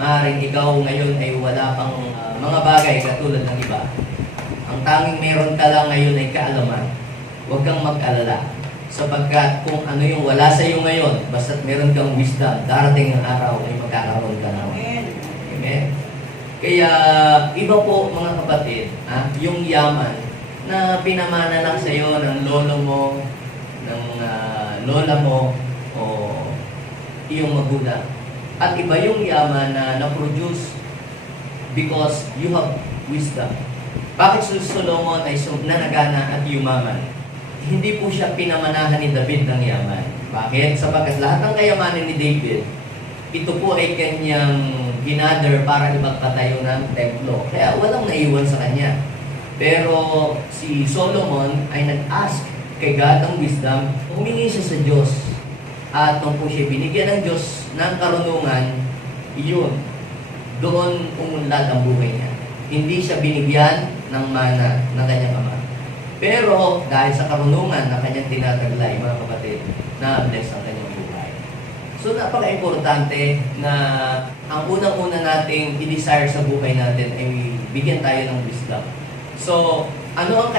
Maaaring ikaw ngayon ay wala pang mga bagay katulad ng iba. Ang tanging meron ka lang ngayon ay kaalaman. Huwag kang mag-alala. Sapagkat kung ano yung wala sa iyo ngayon, basta't meron kang wisdom, darating ang araw ay magkakaroon ka naman. Amen? Kaya iba po mga kapatid, yung yaman na pinamana lang sa iyo ng lolo mo, ng lola mo, o iyong magulang. At iba yung yaman na na-produce because you have wisdom. Bakit si Solomon ay nanagana at yumaman? Hindi po siya pinamanahan ni David ng yaman. Bakit? Sapagkat lahat ng kayamanan ni David, ito po ay kanyang ginather para ipagpatayo ng templo. Kaya walang naiwan sa kanya. Pero si Solomon ay nag-ask kay God ng wisdom, humingi siya sa Diyos. At nung po siya binigyan ng Diyos ng karunungan, iyon, doon umunlad ang buhay niya. Hindi siya binigyan ng mana ng kanyang ama. Pero dahil sa karunungan na kanyang tinataglay, mga kapatid, na-bless ang kanyang buhay. So napaka-importante na ang unang-una nating i-desire sa buhay natin ay bigyan tayo ng wisdom. So, anong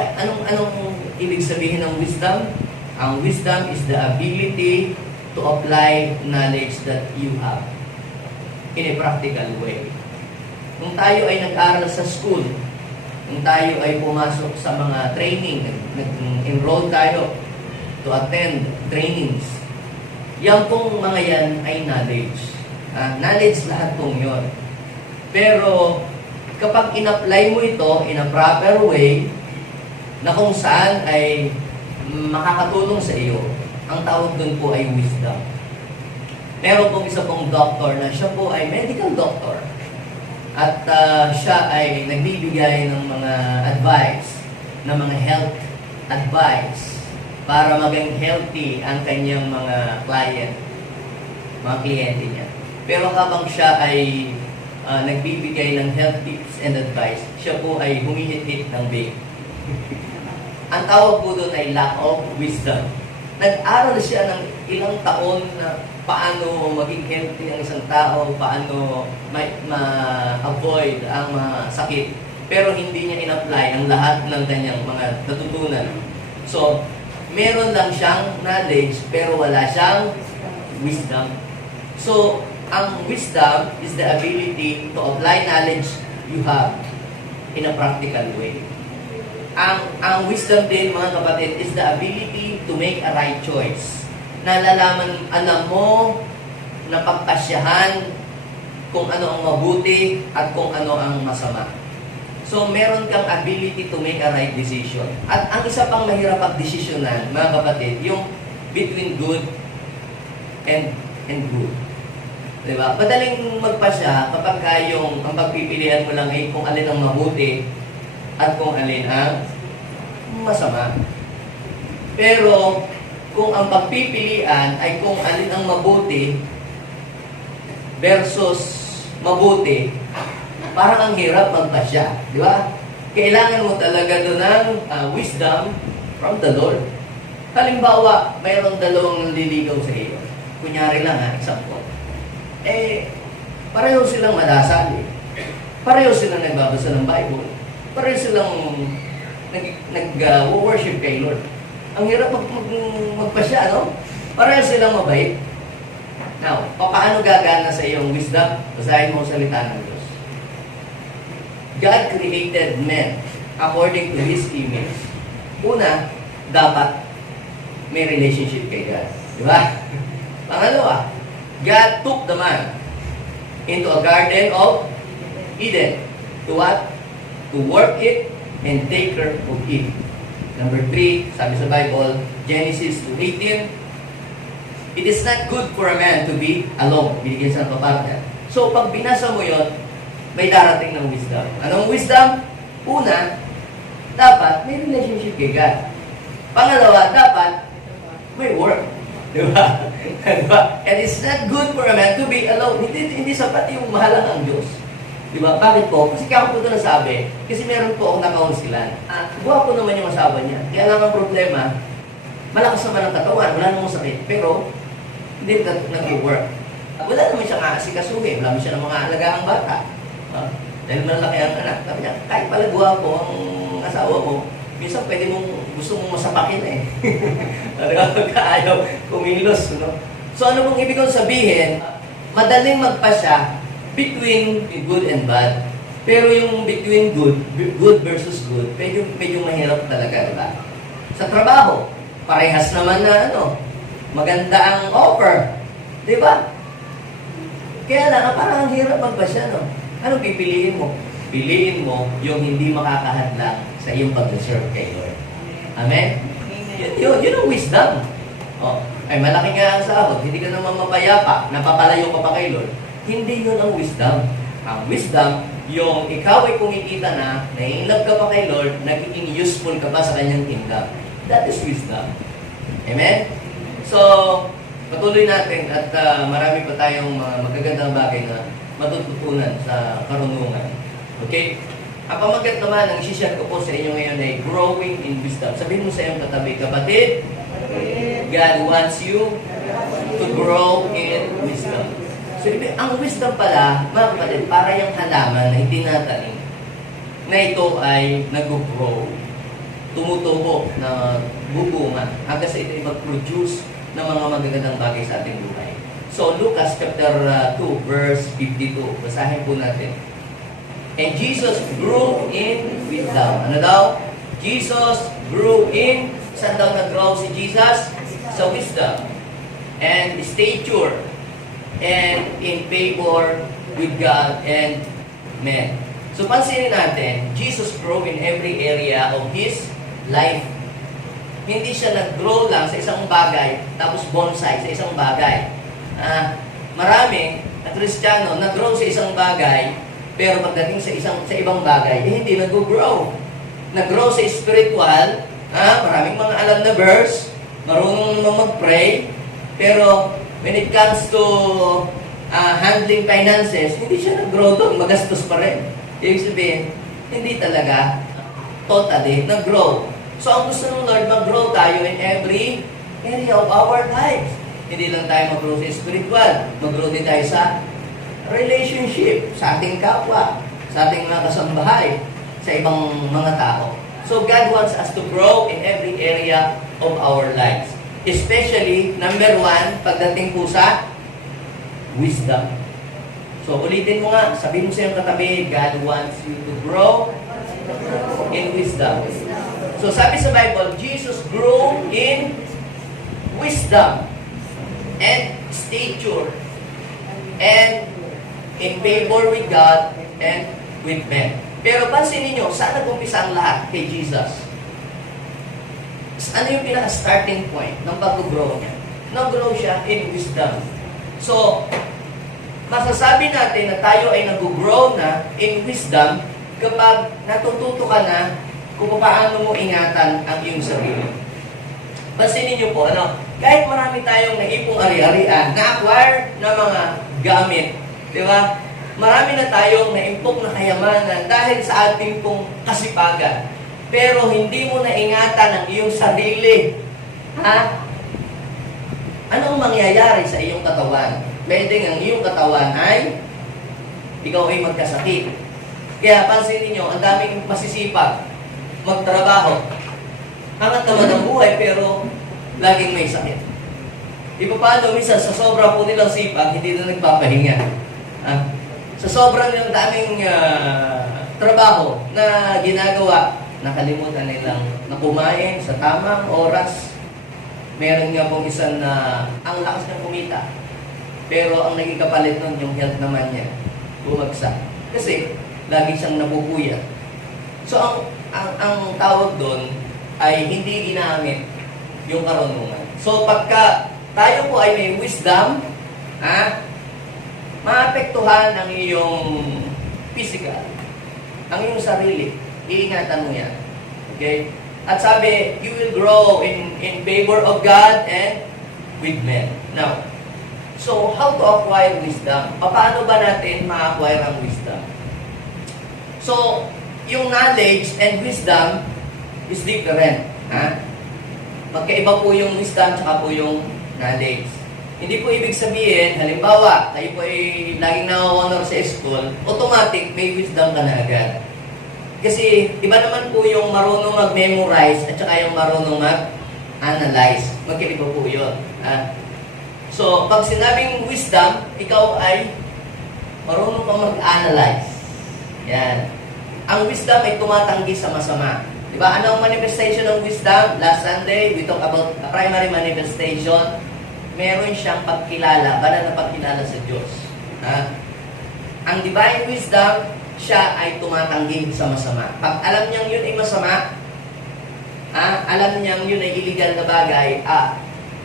ibig sabihin ng wisdom? Ang wisdom is the ability to apply knowledge that you have in a practical way. Kung tayo ay nag-aral sa school, kung tayo ay pumasok sa mga training, nag-enroll tayo to attend trainings, yan pong mga yan ay knowledge. Knowledge lahat pong yun. Pero kapag in-apply mo ito in a proper way, na kung saan ay makakatulong sa iyo, ang tawag doon po ay wisdom. Meron pong isa pong doctor na siya po ay medical doctor. At siya ay nagbibigay ng mga advice, ng mga health advice para maging healthy ang kanyang mga mga kliyente niya. Pero habang siya ay nagbibigay ng health tips and advice, siya po ay humihit-hit ng vape. Ang tawag po doon ay lack of wisdom. Nag-aral siya ng ilang taon na paano maging healthy ang isang tao, paano ma-avoid ang sakit. Pero hindi niya in-apply ang lahat ng kanyang mga natutunan. So, meron lang siyang knowledge, pero wala siyang wisdom. So, ang wisdom is the ability to apply knowledge you have in a practical way. Ang wisdom din, mga kapatid, is the ability to make a right choice. Nalalaman, alam mo, napagpasyahan kung ano ang mabuti at kung ano ang masama. So, meron kang ability to make a right decision. At ang isa pang mahirap pag-desisyonan, mga kapatid, yung between good and good. Diba? Madaling magpasya kapag ang pagpipilian mo lang ay kung alin ang mabuti at kung alin ang masama. Pero, kung ang pagpipilian ay kung alin ang mabuti versus mabuti, parang ang hirap magpasya. Di ba? Kailangan mo talaga doon ng wisdom from the Lord. Halimbawa, mayroong dalawang naliligaw sa iyo. Kunyari lang example. Pareho silang madasal. Pareho silang nagbabasa ng Bible. Pareho silang nag-worship kay Lord. Ang hirap magpasya, no? Pareho silang mabait. Now, paano gagana sa iyong wisdom? Basahin mo ang salita ng Diyos. God created men according to His image. Una, dapat may relationship kay God. Di ba? Pangalawa, God took the man into a garden of Eden. To what? To work it and take care of it. Number 3, sabi sa Bible, Genesis 2:18, it is not good for a man to be alone. Binigyan sa papartner. So, pag binasa mo yon, may darating ng wisdom. Anong wisdom? Una, dapat may relationship kay God. Pangalawa, dapat may work. Diba? Diba? And it's not good for a man to be alone. Hindi sapat yung mahalang ang Diyos. Diba? Bakit po? Kasi kaya ko po ito nasabi. Kasi meron po akong nakaunsilan. Guwapo naman yung asawa niya. Kaya lang ang problema, malakas naman ang katawan. Wala namang sakit. Pero, hindi nag-work. Wala naman siyang aasikasuhin, wala naman siya ng mga alagaang bata. Dahil malaki ang anak. Sabi niya, kahit pala gwapo ang asawa mo, minsan pwede mong, gusto mong masapakin eh. Pagka ayaw kumilos, no? So ano mong ibig kong sabihin, madaling magpasya between good and bad. Pero yung between good versus good, medyo mahirap talaga, diba? Sa trabaho, parehas naman na maganda ang offer. Diba? Kaya lang, parang ang hirap magpasya, no? Anong pipiliin mo? Piliin mo yung hindi makakahadlang sa iyong pag-serve kay Lord. Amen? Yun ang wisdom. Ay, malaki nga ang sahod. Hindi ka naman mapayapa. Napapalayo ka pa kay Lord. Hindi yun ang wisdom. Ang wisdom, yung ikaw ay kumikita na, nai-inlove ka pa kay Lord, nagiging useful ka pa sa kanyang kingdom. That is wisdom. Amen? So, patuloy natin at marami pa tayong mga magagandang bagay na matututunan sa karunungan. Okay? Ang pamagat naman, ang isi-share ko po sa inyo ngayon ay growing in wisdom. Sabihin mo sa iyong katabi, kapatid, God wants you to grow in wisdom. So, ang wisdom pala, mga kapatid, para yung halaman na hindi natanim, na ito ay nag-grow, tumutubo, na bubunga, hanggang sa ito ay mag-produce ng mga magagandang bagay sa ating buhay. So, Lucas chapter 2, verse 52. Basahin po natin. And Jesus grew in wisdom. Ano daw? Jesus grew in, saan daw nag-grow si Jesus? Sa wisdom. And stature. And in favor with God and men. So, pansinin natin, Jesus grew in every area of His life. Hindi siya nag-grow lang sa isang bagay, tapos bonsai sa isang bagay. Marami na Kristiyano nag-grow sa isang bagay, pero pagdating sa ibang bagay, hindi nag-grow. Nag-grow sa spiritual, maraming mga alam na verse, marunong naman mag-pray, pero when it comes to handling finances, hindi siya nag-grow doon, magastos pa rin. Ibig sabihin, hindi talaga totally nag-grow. So, ang gusto ng Lord, mag-grow tayo in every area of our lives. Hindi lang tayo mag-grow sa spiritual, mag-grow din tayo sa relationship, sa ating kapwa, sa ating mga kasambahay, sa ibang mga tao. So, God wants us to grow in every area of our lives. Especially, number 1, pagdating po sa wisdom. So, ulitin mo nga, sabihin mo sa iyong katabi, God wants you to grow in wisdom. So, sabi sa Bible, Jesus grew in wisdom and stature and in favor with God and with men. Pero pansinin niyo, saan nag-umpisa ang lahat kay Jesus? Ano yung pinaka-starting point ng pag-grow niya? Nag-grow siya in wisdom. So, masasabi natin na tayo ay nag-grow na in wisdom kapag natututo ka na kung paano mo ingatan ang iyong sarili. Pansinin niyo po, kahit marami tayong naipong ari-arian, na-acquire na mga gamit, di ba? Marami na tayong naimpok na kayamanan dahil sa ating pong kasipagan. Pero hindi mo naingatan ang iyong sarili. Anong mangyayari sa iyong katawan? Pwede ang iyong katawan ay ikaw ay magkasakit. Kaya pansinin niyo, ang daming masisipag magtrabaho. Angat naman ang buhay, pero laging may sakit. Di ba paano, minsan, sa sobra po nilang sipag, hindi na nagpapahinga. Sa sobrang nilang daming trabaho na ginagawa, nakalimutan nilang na kumain sa tamang oras. Meron nga pong isang na ang lakas ng kumita. Pero ang naging kapalit nun, yung health naman niya, bumagsak. Kasi, lagi siyang napupuyat. So, ang tawag doon ay hindi ginamit yung karunungan. So, pagka tayo po ay may wisdom, maapektuhan ang iyong physical, ang iyong sarili. Iingatan mo yan. Okay? At sabi, you will grow in favor of God and with men. Now, so how to acquire wisdom? Paano ba natin ma-acquire ang wisdom? So, yung knowledge and wisdom is different. Magkaiba po yung wisdom tsaka po yung knowledge. Hindi po ibig sabihin, halimbawa, kayo po ay laging na-honor sa school, automatic, may wisdom ka na agad. Kasi, iba naman po yung marunong mag-memorize at saka yung marunong mag-analyze. Magkaiba po yun. So, pag sinabing wisdom, ikaw ay marunong ka mag-analyze. Yan. Ang wisdom ay tumatanggi sa masama. Diba? Ano ang manifestation ng wisdom? Last Sunday, we talk about a primary manifestation. Meron siyang pagkilala, banal na pagkilala sa Diyos. Ang divine wisdom, siya ay tumatanggi sa masama. Pag alam niyang yun ay masama, alam niyang yun ay illegal na bagay,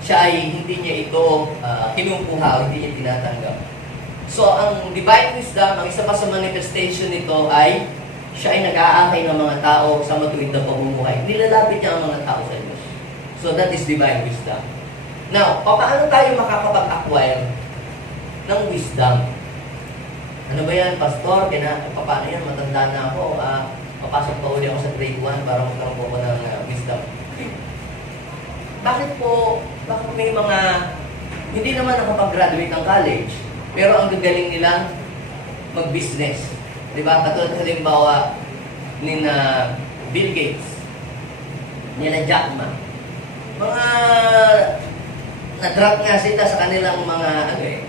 siya ay hindi niya ito kinukuha o hindi niya tinatanggap. So, ang divine wisdom, ang isa pa sa manifestation nito ay siya ay nag-aakay ng mga tao sa matuwid na pamumuhay. Nilalapit niya ang mga tao sa Diyos. So, that is divine wisdom. Now, paano tayo makakapag-acquire ng wisdom? Ano ba yan, Pastor? Paano yan? Matanda na ako. Papasok pa uli ako sa grade 1 para magkaroon po ako ng wisdom. Bakit may mga hindi naman nakapag-graduate ng college, pero ang gagaling nilang mag-business? Diba? Katulad halimbawa ni Bill Gates, ni Jack Ma. Mga na-drop nga sila sa kanilang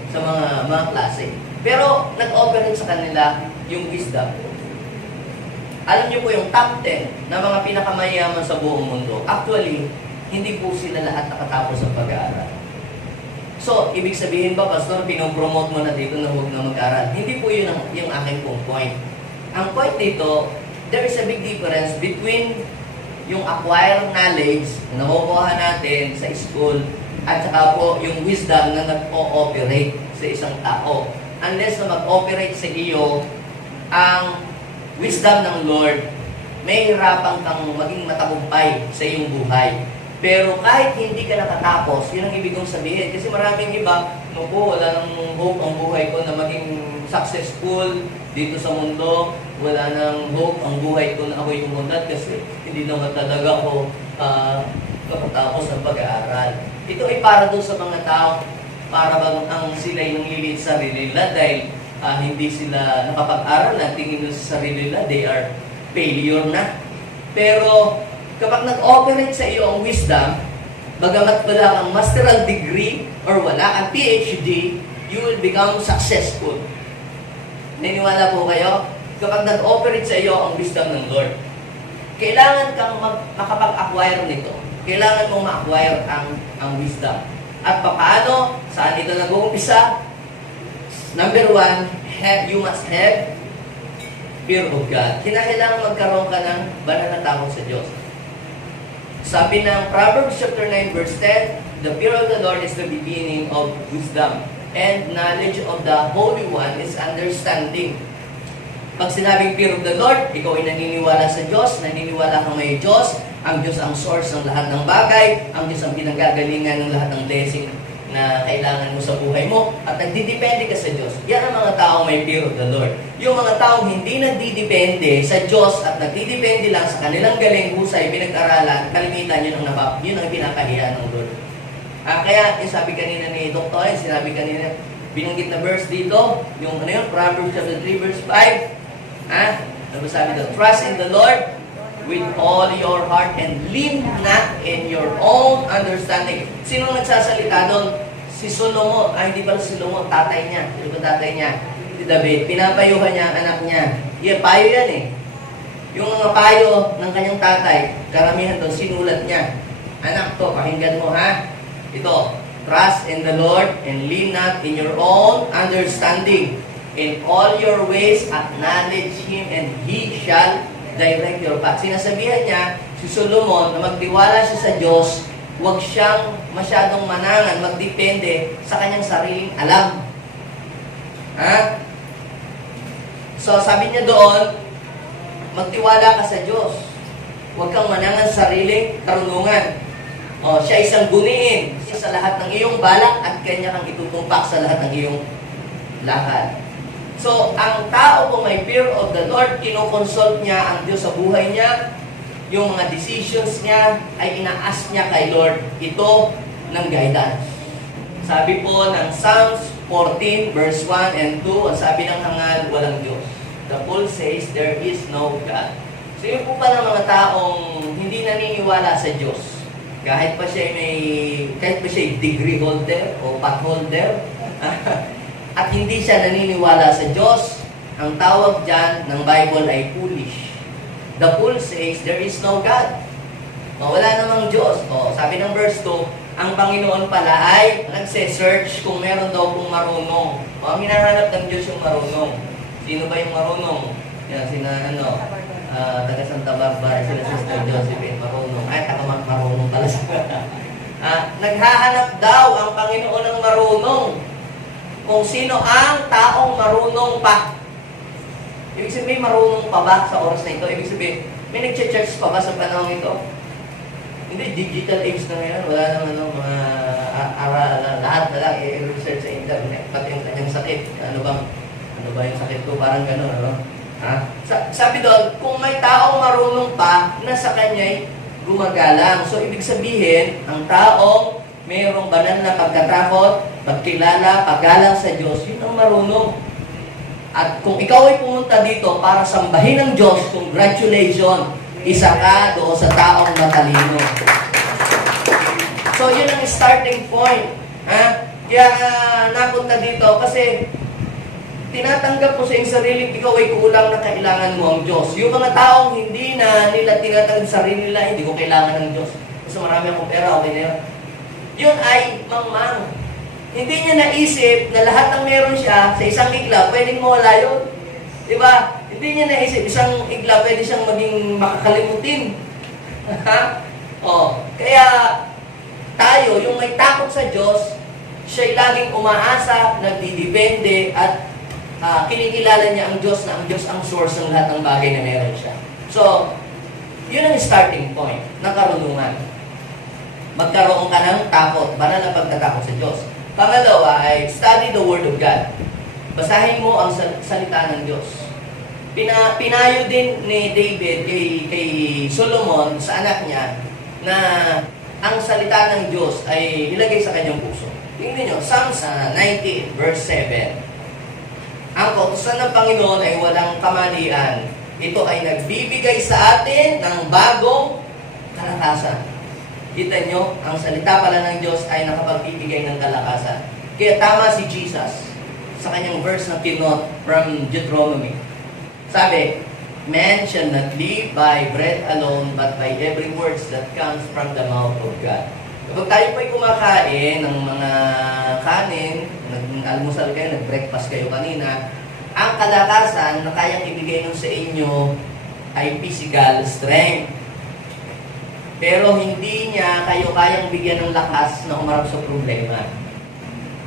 sa mga klase. Pero nag-operate sa kanila yung wisdom. Alam niyo po yung top 10 na mga pinakamayaman sa buong mundo, actually, hindi po sila lahat nakatapos sa pag-aaral. So, ibig sabihin ba, Pastor, pinopromote mo na dito na huwag na mag-aaral? Hindi po yun yung aking point. Ang point dito, there is a big difference between yung acquired knowledge na nakukuha natin sa school at saka po yung wisdom na nag-ooperate sa isang tao. Unless na mag-operate sa iyo ang wisdom ng Lord, may hirapan kang maging matagumpay sa iyong buhay. Pero kahit hindi ka nakatapos, yun ang ibig kong sabihin. Kasi maraming iba, wala nang hope ang buhay ko na maging successful dito sa mundo. Wala nang hope ang buhay ko na ako'y umunad kasi hindi naman talaga ako kapatapos ng pag-aaral. Ito ay para doon sa mga tao, para bang ang sila'y nanglilit sa sarili nila dahil hindi sila nakapag-aral na tingin nila sa sarili nila, they are failure na. Pero kapag nag-operate sa iyo ang wisdom, bagamat wala kang masteral degree or wala kang PhD, you will become successful. Naniniwala po kayo? Kapag nag-operate sa iyo ang wisdom ng Lord, kailangan kang makapag-acquire nito. Kailangan mong ma-acquire ang wisdom. At paano? Saan ito nag-uumpisa? Number 1, you must have fear of God. Kinakailangan magkaroon ka ng banal na takot sa Diyos. Sabi ng Proverbs chapter 9 verse 10, the fear of the Lord is the beginning of wisdom, and knowledge of the Holy One is understanding. Pag sinabing fear of the Lord, ikaw ay naniniwala sa Diyos, naniniwala kang may Diyos, ang Diyos ang source ng lahat ng bagay, ang Diyos ang pinanggagalingan ng lahat ng blessing na kailangan mo sa buhay mo, at nagdidepende ka sa Diyos. Yan ang mga taong may fear of the Lord. Yung mga taong hindi nagdidepende sa Diyos at nagdidepende lang sa kanilang galing, husay, pinag-aralan, kalimitan yun ang pinakahiya ng Lord. Kaya, yung sabi kanina ni Dr. sinabi kanina, binanggit na verse dito, yung Proverbs chapter 3 verse 5, ano sabi doon? Trust in the Lord with all your heart and lean not in your own understanding. Sino nagsasalita doon? Si Solomon. Hindi pala si Solomon, tatay niya. Sino ba tatay niya? Si David. Pinapayuhan niya ang anak niya. Yan, payo yan eh. Yung mga payo ng kanyang tatay, karamihan doon, sinulat niya. Anak to, pakinggan mo ha. Ito, trust in the Lord and lean not in your own understanding. In all your ways, acknowledge Him and He shall direct your path. Sinasabihan niya, si Solomon, na magtiwala siya sa Diyos, huwag siyang masyadong manangan, magdepende sa kanyang sariling alam. So, sabi niya doon, magtiwala ka sa Diyos. Huwag kang manangan sa sariling karunungan. Siya isang guniin sa lahat ng iyong balak at kanya kang itutumpak sa lahat ng iyong lakad. So, ang tao kung may fear of the Lord, kinukonsult niya ang Diyos sa buhay niya, yung mga decisions niya ay ina-ask niya kay Lord ito ng guidance. Sabi po ng Psalms 14 verse 1 and 2, ang sabi ng hangad, walang Diyos. The fool says, there is no God. So yun po pa ng mga taong hindi naniniwala sa Diyos. Kahit pa siya degree holder o pot holder, at hindi siya naniniwala sa Diyos, ang tawag dyan ng Bible ay foolish. The fool says, there is no God. Wala namang Diyos. Sabi ng verse 2, ang Panginoon pala ay nagse-search kung meron daw kung marunong. Ang hinahanap ng Diyos yung marunong. Sino ba yung marunong? Yan, taga Santa Barbara, sila Sister Josephine, marunong. Ay, marunong pala sila. Naghahanap daw ang Panginoon ng marunong. Kung sino ang taong marunong pa. Ibig sabihin, marunong pa ba sa oras na ito? Ibig sabihin, may nag-church pa ba sa panahon ito? Hindi, digital age na ngayon. Wala naman mga lahat na lang i-research sa internet. Pati yung kanyang sakit. Ano ba yung sakit ko? Parang gano'n, ano? Sabi doon, kung may taong marunong pa, nasa kanya'y gumagalang. So, ibig sabihin, ang taong mayroong banal na pagkatakot, pagkilala, paggalang sa Diyos, yun ang marunong. At kung ikaw ay pumunta dito para sambahin ng Diyos, congratulations, isa ka doon sa taong matalino. So, yun ang starting point. Kaya napunta dito kasi tinatanggap mo sa iyong sarili, ikaw ay kulang na kailangan mo ang Diyos. Yung mga taong hindi na nila tinatanggap sa sarili nila, hindi ko kailangan ng Diyos. Kasi marami akong pera, okay na yun. Yun ay mangmang. Hindi niya naisip na lahat ng meron siya sa isang igla, pwedeng mawala yun. Diba? Hindi niya naisip, isang igla, pwede siyang maging makakalimutin. Kaya tayo, yung may takot sa Diyos, siya'y laging umaasa, nagdidepende, at kinikilala niya ang Diyos na ang Diyos ang source ng lahat ng bagay na meron siya. So, yun ang starting point ng karunungan. Magkaroon ka ng takot, banal na pagtatakot sa Diyos. Pangalawa ay study the Word of God. Basahin mo ang salita ng Diyos. Pinayo din ni David kay Solomon sa anak niya na ang salita ng Diyos ay ilagay sa kanyang puso. Tingnan nyo, Psalms 19 verse 7. Ang kautusan ng Panginoon ay walang kamalian. Ito ay nagbibigay sa atin ng bagong kalakasan. Kita nyo, ang salita pala ng Diyos ay nakapagbibigay ng kalakasan. Kaya tama si Jesus sa kanyang verse na kinot from Deuteronomy. Sabi, man shall not live by bread alone, but by every words that comes from the mouth of God. Kapag tayo po'y kumakain ng mga kanin, nag-almusal kayo, nag-breakfast kayo kanina, ang kalakasan na kayang ibigay nun sa inyo ay physical strength. Pero hindi niya kayo kayang bigyan ng lakas na umarap sa problema.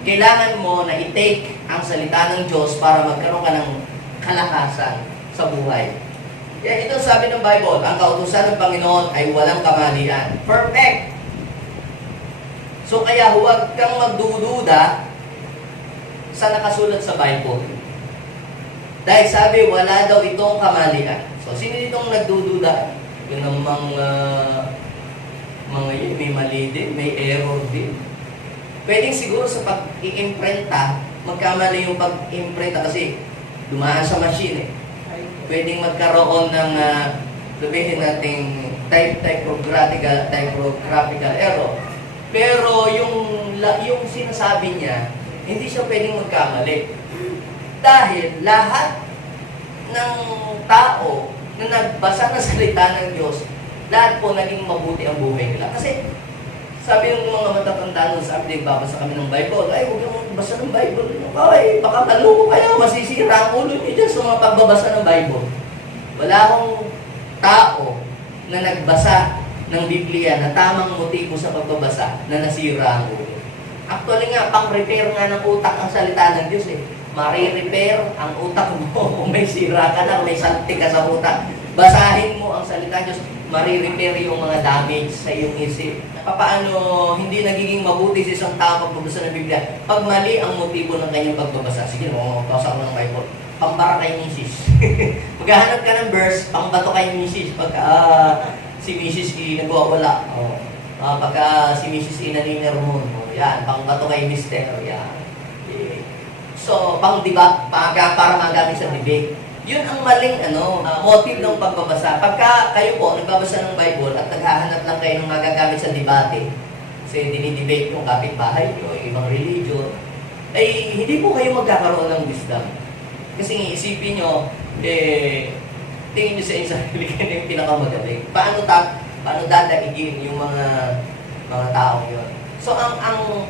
Kailangan mo na i-take ang salita ng Diyos para magkaroon ka ng kalakasan sa buhay. Kaya ito sabi ng Bible, ang kautusan ng Panginoon ay walang kamalian. Perfect! So kaya huwag kang magdududa sa nakasulat sa Bible. Dahil sabi, wala daw itong kamalian. So sino itong nagdududa? Yun namang mga yun, may mali din, may error din. Pwedeng siguro sa pag-i-imprenta, magkamali yung pag-imprenta kasi dumaan sa machine eh. Pwedeng magkaroon ng, sabihin natin, typographical error. Pero yung sinasabi niya, hindi siya pwedeng magkamali. Dahil lahat ng tao na nagbasa ng salita ng Diyos, lahat po naging mabuti ang buhay nila. Kasi sabi ng mga matatanda nun, sabi, babasa kami ng Bible, ay, huwag yung magbasa ng Bible. Ay, baka taloko kayo, masisira ang ulo niyo dyan sa mga pagbabasa ng Bible. Wala akong tao na nagbasa ng Biblia na tamang motibo sa pagbabasa na nasira ang ulo. Actually nga, pang-repair nga ng utak ang salita ng Diyos eh. Mari-repair ang utak mo kung may sira ka na, may saltik ka sa utak. Basahin mo ang salita ng Diyos, mari-repair yung mga damage sa iyong isip. Paano hindi nagiging mabuti sa isang tao pagbabasa ng Biblia? Pag mali ang motibo ng kanyang pagbabasa. Sige, basa ko ng Bible. Pambara kay Mrs. Maghahanap ka ng verse, pambato kay Mrs. Pag si Mrs. nagwawala. Pagka si Mrs. inaninir mo, Yan, pang bato kay mister. Yan. Okay. So, pang debate, para magamit sa debate. Yun ang maling motive ng pagbabasa. Pagka kayo po nagbabasa ng Bible at naghahanap lang kayo ng magagamit sa debate, kasi dinidebate yung kapitbahay nyo, yung ibang religion, ay hindi po kayo magkakaroon ng wisdom. Kasi isipin nyo, tingin nyo sa inyo sarili kayo yung pinakamagaling. Paano dadaigin yung mga taong yun? So, ang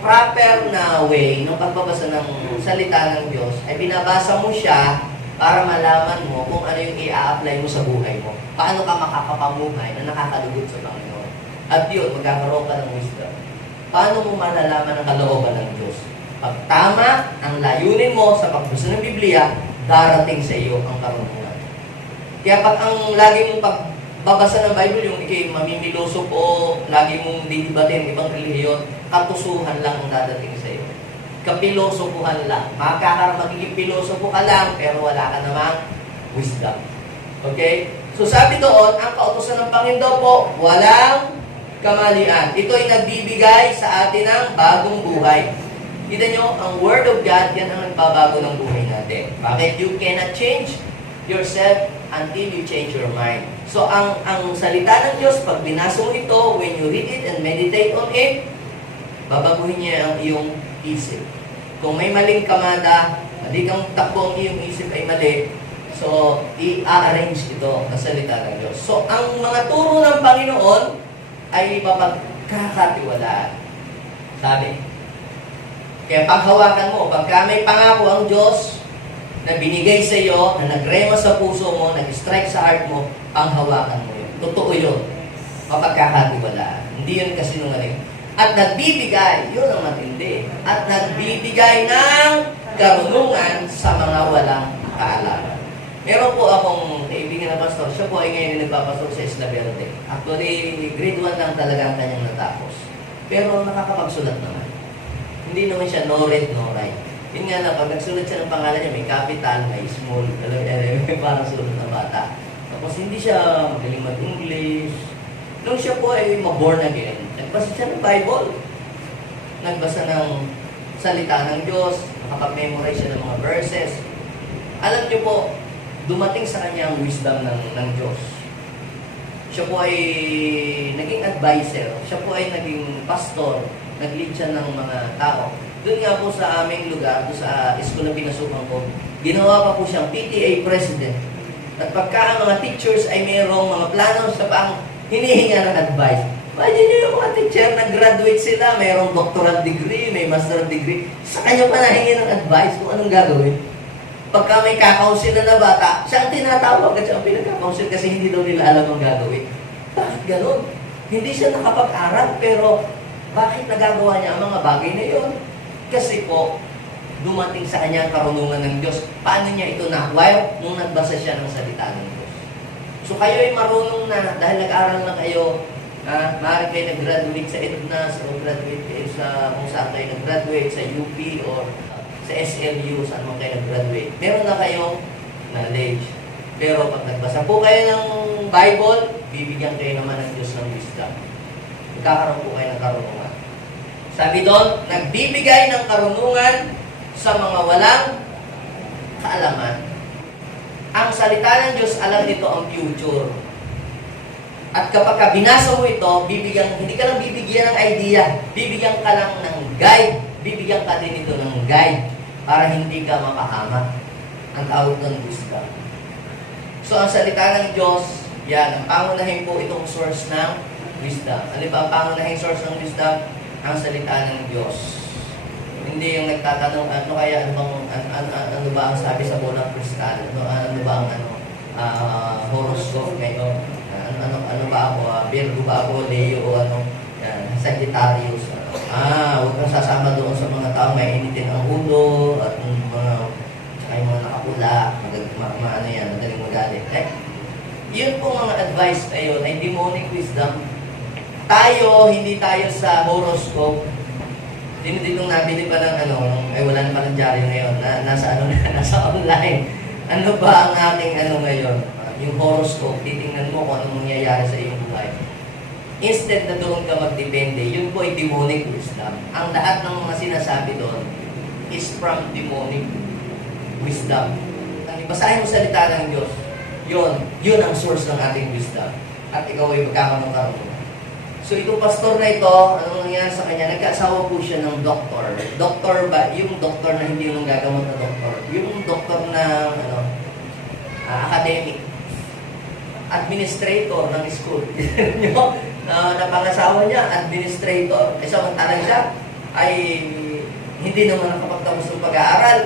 proper na way ng pagbabasa ng salita ng Diyos ay binabasa mo siya para malaman mo kung ano yung i-a-apply mo sa buhay mo. Paano ka makakapamuhay na nakakalugot sa Panginoon. At yun, magkakaroon ka ng wisdom. Paano mo malalaman ang kalooban ng Diyos? Pag tama ang layunin mo sa pagbasa ng Biblia, darating sa iyo ang karunungan. Kaya pag ang lagi mong pagbabasa ng Bible, yung ikay mamimiloso po, lagi mong didibatin ibang relihiyon, katusuhan lang ang dadating sa iyo. Kapilosopuhan lang. Magiging pilosopo ka lang, pero wala ka namang wisdom. Okay? So sabi doon, ang kautusan ng Panginoon po, walang kamalian. Ito ay nagbibigay sa atin ng bagong buhay. Kita nyo, ang Word of God, yan ang nagbabago ng buhay natin. Bakit? You cannot change yourself until you change your mind. So ang salita ng Diyos, pag binasa mo ito, when you read it and meditate on it, babaguhin niya ang iyong isip. Kung may maling kamada, mali kang takbo ang iyong isip ay mali, so i-arrange ito sa salita ng Diyos. So ang mga turo ng Panginoon ay mapagkakatiwalaan. Sabi. Kaya paghawakan mo, pagka may pangako ang Diyos na binigay sa iyo, na nagrema sa puso mo, nag-strike sa heart mo, panghawakan mo yun. Totoo yun. Mapagkakatiwalaan. Hindi yun kasinungaling. At nagbibigay, yun ang matindi, at nagbibigay ng karunungan sa mga walang kaalaman. Meron po akong kaibigan na pastor, siya po ay ngayon nagpapastor sa Isla Verde. Actually, grade 1 lang talaga ang kanyang natapos. Pero nakakapagsulat naman. Hindi naman siya no read, no write. Yun nga na, pag nagsulat siya ng pangalan niya, may capital, may small, parang sulat na bata. Tapos hindi siya magaling mag-English. Nung siya po ay ma-born again, nagbasa siya ng Bible. Nagbasa ng salita ng Diyos, nakapag-memorize siya ng mga verses. Alam niyo po, dumating sa kanya ang wisdom ng Diyos. Siya po ay naging advisor, siya po ay naging pastor, nag-lead siya ng mga tao. Doon nga po sa aming lugar, doon sa school na pinasukan ko, ginawa pa po siyang PTA president. At pagka ang mga teachers ay mayroong mga plano sa pang hinihinga ng advice. Imagine nyo yung mga teacher, nag-graduate sila, mayroong doctoral degree, may master degree. Sa kanya pa nahingi ng advice kung anong gagawin. Pagka may kakounsel na bata, siya ang tinatawag at siya ang pinagkakounsel kasi hindi daw nila alam ang gagawin. Bakit ganun? Hindi siya nakapag-aral, pero bakit nagagawa niya ang mga bagay na yun? Kasi po, dumating sa kanya ang karunungan ng Diyos. Paano niya ito na-acquire? Nung nagbasa siya ng salita ng Diyos. So kayo ay marunong na, dahil nag-aral na kayo, maaari kayo nag-graduate sa EDNAS o graduate kayo sa kung saan kayo nag-graduate, sa UP or sa SLU, saan mo kayo nag-graduate. Meron na kayong knowledge. Pero pag nagbasa po kayo ng Bible, bibigyan kayo naman ng Diyos ng wisdom. Magkakaroon po kayo ng karunungan. Sabi doon, nagbibigay ng karunungan sa mga walang kaalaman. Ang salita ng Diyos, alam nito ang future. At kapag binasa mo ito, hindi ka lang bibigyan ng idea, bibigyan ka lang ng guide, bibigyan ka din ito ng guide para hindi ka mapahamak. Ang tawag ng wisdom. So, ang salita ng Diyos, yan, ang pangunahin po itong source ng wisdom. Ano ba ang pangunahing source ng wisdom? Ang salita ng Diyos. Hindi yung nagtatanong, ano ba ang sabi sa bolang kristal? Ano ba ang horoscope ngayon? Ano ba ako? Virgo ba ako? Leo o Sagittarius? Huwag kang sasama doon sa mga tao may initin ang ulo at yung mga nakapula, madaling magalit. Yun po mga advice na yun ay demonic wisdom. Hindi tayo sa horoscope. Dinong nabili pa ng wala na pa ng diary ngayon, nasa online. Ano ba ang aking ngayon? Yung horoscope, titingnan mo kung anong mangyayari sa iyong buhay. instead na doon ka magdepende, yun po ay demonic wisdom. Ang lahat ng mga sinasabi doon is from demonic wisdom. Basahin mo salita ng Diyos. Yun ang source ng ating wisdom. At ikaw ay magkakaroon. So itong pastor na ito, anong nangyari sa kanya? Nagkaasawa po siya ng doktor. Doktor ba? Yung doktor na hindi yung gagamot na doktor. Yung doktor na academic. Administrator ng school. Napangasawa niya, administrator. E samantalang siya ay hindi naman nakapagtapos ng pag-aaral.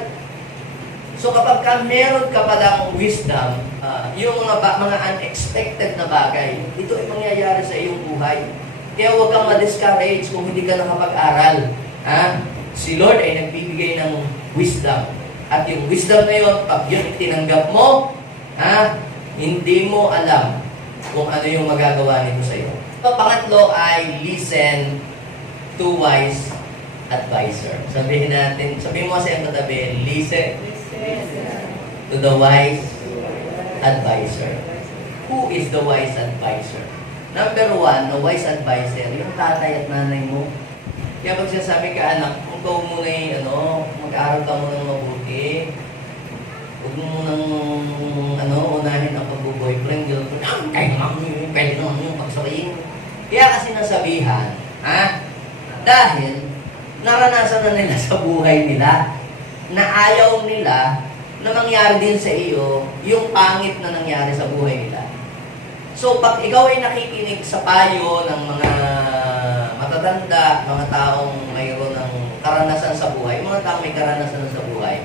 So kapag meron ka palang wisdom, yung mga unexpected na bagay, ito ay mangyayari sa iyong buhay. Kaya huwag kang ma-discourage kung hindi ka nakapag-aral. Si Lord ay nagbibigay ng wisdom. At yung wisdom na yun, pag yun itinanggap mo, hindi mo alam kung ano yung magagawa nito sa iyo. Pangatlo ay listen to wise advisor. Sabihin mo sa iyong katabi, listen to the wise advisor. Who is the wise advisor? Number one, the wise advisor, yung tatay at nanay mo. Kaya pag sinasabi ka, anak, kung ikaw muna mag-aaral ka muna mabuti, huwag mo munang unahin ang pag-boyfriend, girlfriend, kahit naman, pwede naman yung pagsabihin. Kaya kasi nasabihan, dahil naranasan na nila sa buhay nila, na ayaw nila na mangyari din sa iyo yung pangit na nangyari sa buhay nila. So, pag ikaw ay nakikinig sa payo ng mga matatanda, mga taong mayroon ng karanasan sa buhay, mga taong may karanasan sa buhay,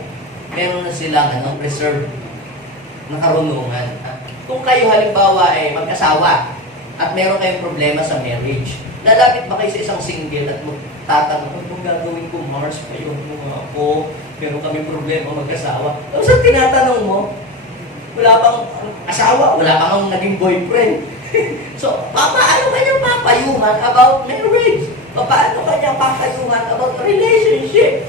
meron na silang reserve na karunungan. Kung kayo halimbawa ay mag-asawa at meron kayong problema sa marriage, lalapit ba kayo sa isang single at magtatanong, kung gagawin ko, Mars, kayo mga ako, meron kami problema mag-asawa. Tapos ang tinatanong mo, wala pang asawa, wala pang naging boyfriend. So, paano kanyang papayuhan about marriage? Paano kanyang papayuhan about relationship?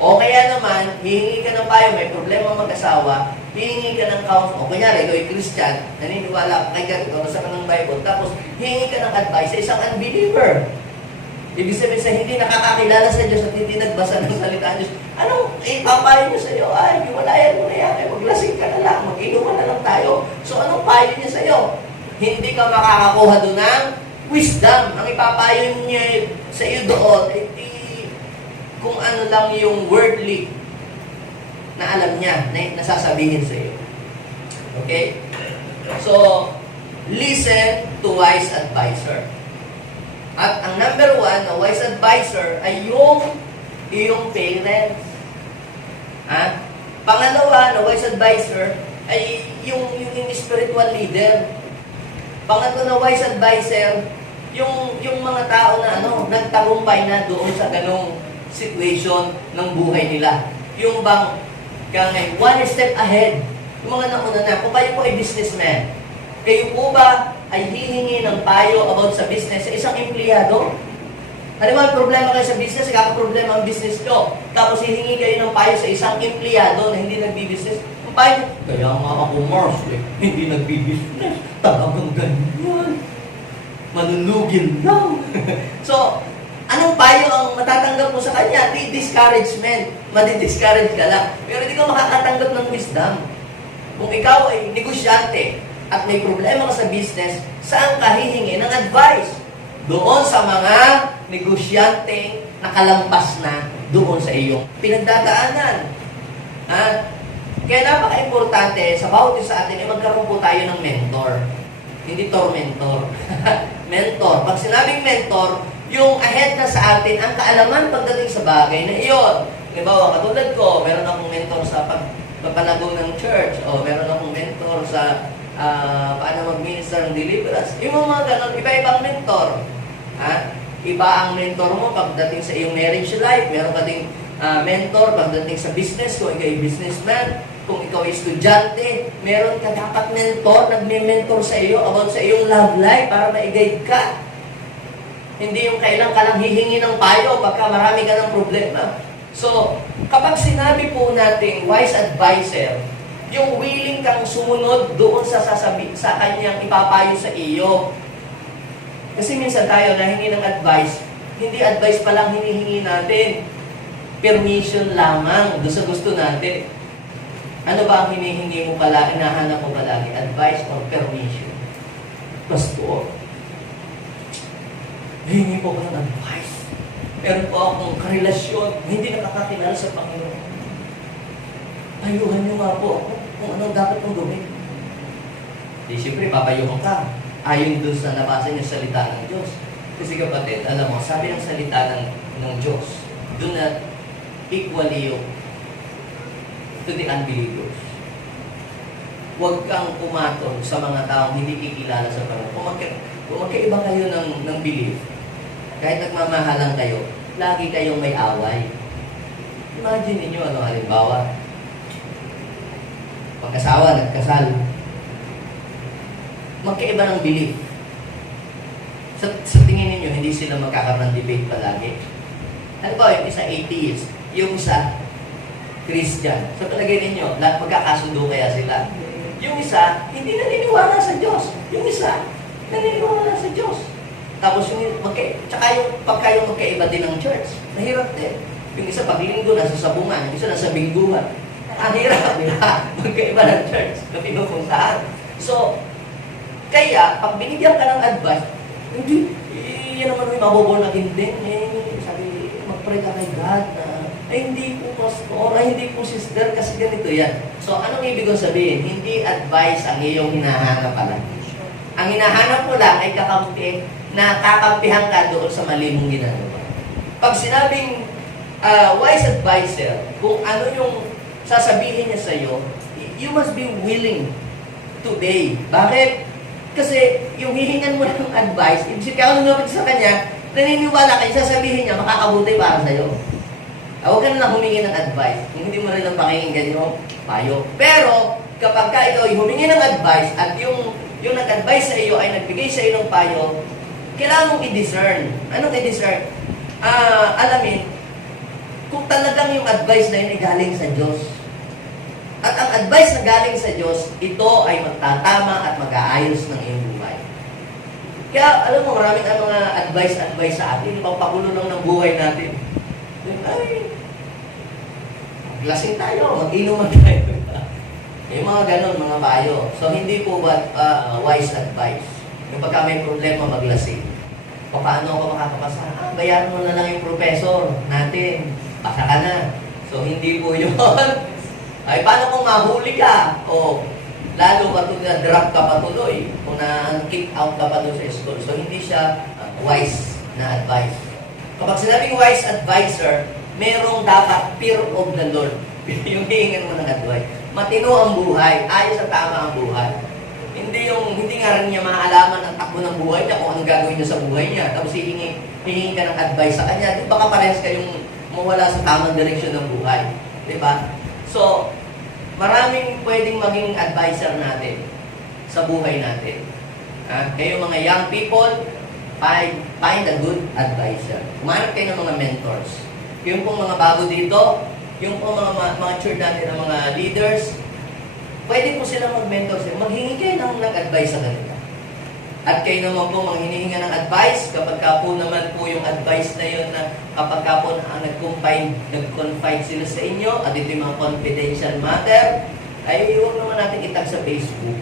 O kaya naman, hihingi ka ng payo, may problema mag-asawa, hihingi ka ng counsel. O kunyari, ikaw ay Christian, naniniwala ka kay God, nasa ka ng Bible, tapos hihingi ka ng advice sa isang unbeliever. Ibig sabihin sa hindi nakakakilala sa Diyos at hindi nagbasa ng salita ng Diyos, anong ipapayo niyo sa iyo? Ay, hiwalayan mo na yan, ay maglasing ka na lang, mag-inuman na lang tayo. So anong payo niya sa iyo? Hindi ka makakakuha doon ng wisdom. Ang ipapayo niya sa iyo doon, ay kung ano lang yung worldly na alam niya, na nasasabihin sa iyo. Okay? So, listen to wise advisor. At ang number one, na wise advisor, ay yung iyong parents. Pangalawa, na wise advisor, ay yung spiritual leader. Pangatlo na wise advisor, yung mga tao na nagtagumpay na doon sa ganong situation ng buhay nila. Yung bang one step ahead. Yung mga nauna na, kung kayo po ay businessman, kayo po ba ay hihingi ng payo about sa business sa isang empleyado? Halimbawa, problema kayo sa business, kakaproblema ang business ko. Tapos hihingi kayo ng payo sa isang empleyado na hindi nagbi-business. Ang payo, kaya nga ako, Mars, hindi nagbi-business. Talagang ganyan. Manunugin lang. So, anong payo ang matatanggap mo sa kanya? Di discouragement. Madi-discourage ka lang. Pero hindi ka makakatanggap ng wisdom. Kung ikaw ay negosyante at may problema ka sa business, saan ka hihingi ng advice? Doon sa mga negosyante na kalampas na doon sa iyong pinagdadaanan. Kaya napaka-importante sa bawat isa sa atin ay magkaroon po tayo ng mentor. Hindi tormentor. Mentor. Pag sinabing mentor, yung ahead na sa atin ang kaalaman pagdating sa bagay na iyon. Halimbawa, katulad ko, meron akong mentor sa pagpapalago ng church, o meron akong mentor sa paano mag-minister ng deliverance. Yung mga ganon, iba-ibang mentor. Iba ang mentor mo pagdating sa iyong marriage life. Meron ka ding mentor pagdating sa business, kung ikaw ay businessman. Kung ikaw ay estudyante, meron ka dapat mentor, nagme-mentor sa iyo about sa iyong love life para ma-guide ka. Hindi yung kailang ka lang hihingi ng payo pagka marami ka ng problema. So, kapag sinabi po nating wise advisor, yung willing kang sumunod doon sa kanyang ipapayo sa iyo. Kasi minsan tayo nahingi ng advice, hindi advice pa lang hinihingi natin. Permission lamang doon sa gusto natin. Ano ba ang hinihingi mo pala, hinahanap mo palagi? Advice or permission? Pastor, hihingi po ako ng advice. Meron po akong karelasyon, hindi nakakakilala sa Panginoon. Ayuhan niyo nga po ako kung anong dapat kong gawin. Di siyempre, papayuhan ka. Ayon doon sa nabasa niyo salita ng Diyos. Kasi kapatid, alam mo, sabi ng salita ng Diyos, do not equally you to the unbelievers. Huwag kang pumatol sa mga taong hindi kikilala sa Panginoon. Kung magkaiba kayo ng belief, kahit nagmamahalan kayo, lagi kayong may away. Imagine niyo ano halimbawa, pag-asawa, nagkasal, magkaiba ng belief. Sa tingin ninyo, hindi sila magkakaroon ng debate palagi. Ano ba, yung isa atheist, yung isa Christian. Sa palagay ninyo, lahat magkakasundo kaya sila. Yung isa, hindi naniniwala sa Diyos. Yung isa, naniniwala sa Diyos. Tapos yung, tsaka yung pagka yung magkaiba din ng church, mahirap din. Yung isa paglinggo, nasa sabungan, yung isa nasa bingguhan. Ang hirap, di ba? Magkaiba ng church, na pinupuntahan. So, kaya, pag binigyan ka ng advice, hindi, yan naman yung maboborn again din. Sabi, mag-pray ka kay God na, hindi po pastor, hindi po sister, kasi ganito yan. So, anong ibig kong sabihin? Hindi advice ang iyong hinahanap pala. Ang hinahanap mo lang ay kakampi na kakampihan ka doon sa mali mong ginagawa. Pag sinabing wise advisor, kung ano yung sasabihin niya sa iyo, you must be willing to obey. Bakit? Kasi yung hihingan mo ng advice, ibig sabihin ka sa kanya, naniniwala ka, sasabihin niya, makakabuti para sa iyo. Huwag ka na lang humingi ng advice. Hindi mo rin lang pakinggan yung payo. Pero, kapag ka ikaw ay humingi ng advice at yung nag-advise sa iyo ay nagbigay sa iyo ng payo, kailangan mong i-discern. Anong i-discern? Alamin, kung talagang yung advice na yun ay galing sa Diyos. At ang advice na galing sa Diyos, ito ay magtatama at mag-aayos ng iyong buhay. Kaya, alam mo, maraming ang mga advice sa atin, papagulo lang ng buhay natin. Ay, lasing tayo, mag-inuman tayo. Yung mga ganon, mga payo. So, hindi po ba wise advice? Yung pagka may problema, maglasing. O paano ako makakapasa? Bayaran mo na lang yung professor natin. Pasa ka na. So, hindi po yun. Ay, paano kung mahuli ka? O, lalo ka na-drop ka patuloy. O na-kick out ka pa doon sa school. So, hindi siya wise na advice. Kapag sinabing wise advisor, merong dapat fear of the Lord. Yung hihingan mo ng advice. Matino ang buhay. Ayos at tama ang buhay. Hindi nga rin niya maalaman ang takbo ng buhay niya kung anong gagawin niya sa buhay niya. Tapos hihingi ka ng advice sa kanya. Di baka parehas kayong mawala sa tamang direksyon ng buhay. Di ba? So, maraming pwedeng maging advisor natin sa buhay natin. Kayo mga young people, find a good advisor. Kumanap kayo ng mga mentors. Yung pong mga bago dito, yung pong mga mature natin ng mga leaders, pwede po sila mag-mentor sila. Maghingi kayo ng advice sa kanila. At kayo naman po manghinihinga ng advice, kapag ka po naman po yung advice na yun na kapag ka po nag-confide sila sa inyo, at ito yung mga confidential matter, ay huwag naman natin itag sa Facebook.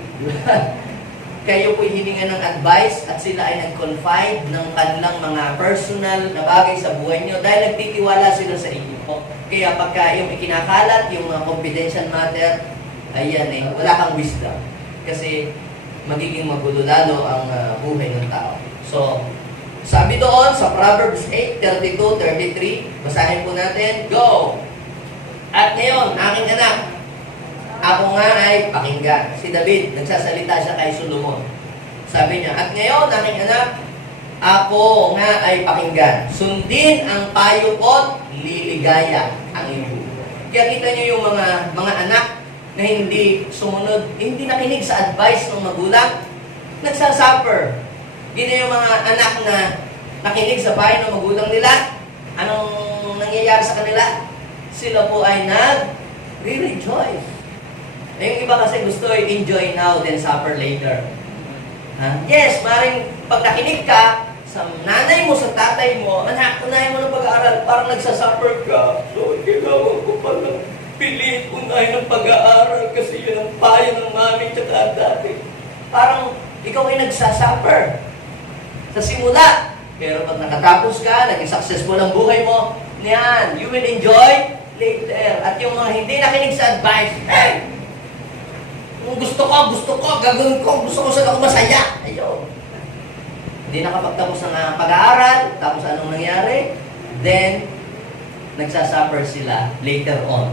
Kayo po hininga ng advice at sila ay nag-confide ng kanilang mga personal na bagay sa buhay nyo dahil nagtitiwala sila sa inyo. Kaya pagka yung ikinakalat, yung mga confidential matter, ayan wala kang wisdom. Kasi magiging magulo lalo ang buhay ng tao. So, sabi doon sa Proverbs 8:32-33, basahin po natin, go! At ngayon, aking anak, ako nga ay pakinggan. Si David, nagsasalita siya kay Solomon. Sabi niya, at ngayon, aking anak, ako nga ay pakinggan. Sundin ang payo ko't liligaya ang iyong buhay. Kaya kita niyo yung mga anak na hindi sumunod, hindi nakinig sa advice ng magulang, nagsasuffer. Hindi yung mga anak na nakinig sa payo ng magulang nila, anong nangyayari sa kanila? Sila po ay nag-rejoice. Yung iba kasi gusto enjoy now, then suffer later. Yes, maring pag nakinig ka sa nanay mo, sa tatay mo, anak, unahin mo ng pag-aaral, parang nagsasuffer ka. So, kailangan ko palang pilit unahin ng pag-aaral kasi yun ang payo ng mami tsaka dati. Parang ikaw ay nagsasuffer sa simula. Pero pag nakatapos ka, naging successful ang buhay mo, yan, you will enjoy later. At yung mga hindi nakinig sa advice, hey! Kung gusto ko, gagawin ko, gusto ko sila ako masaya. Ayun. Hindi nakapagtapos ng pag-aaral, tapos anong nangyari? Then, nagsasuffer sila later on.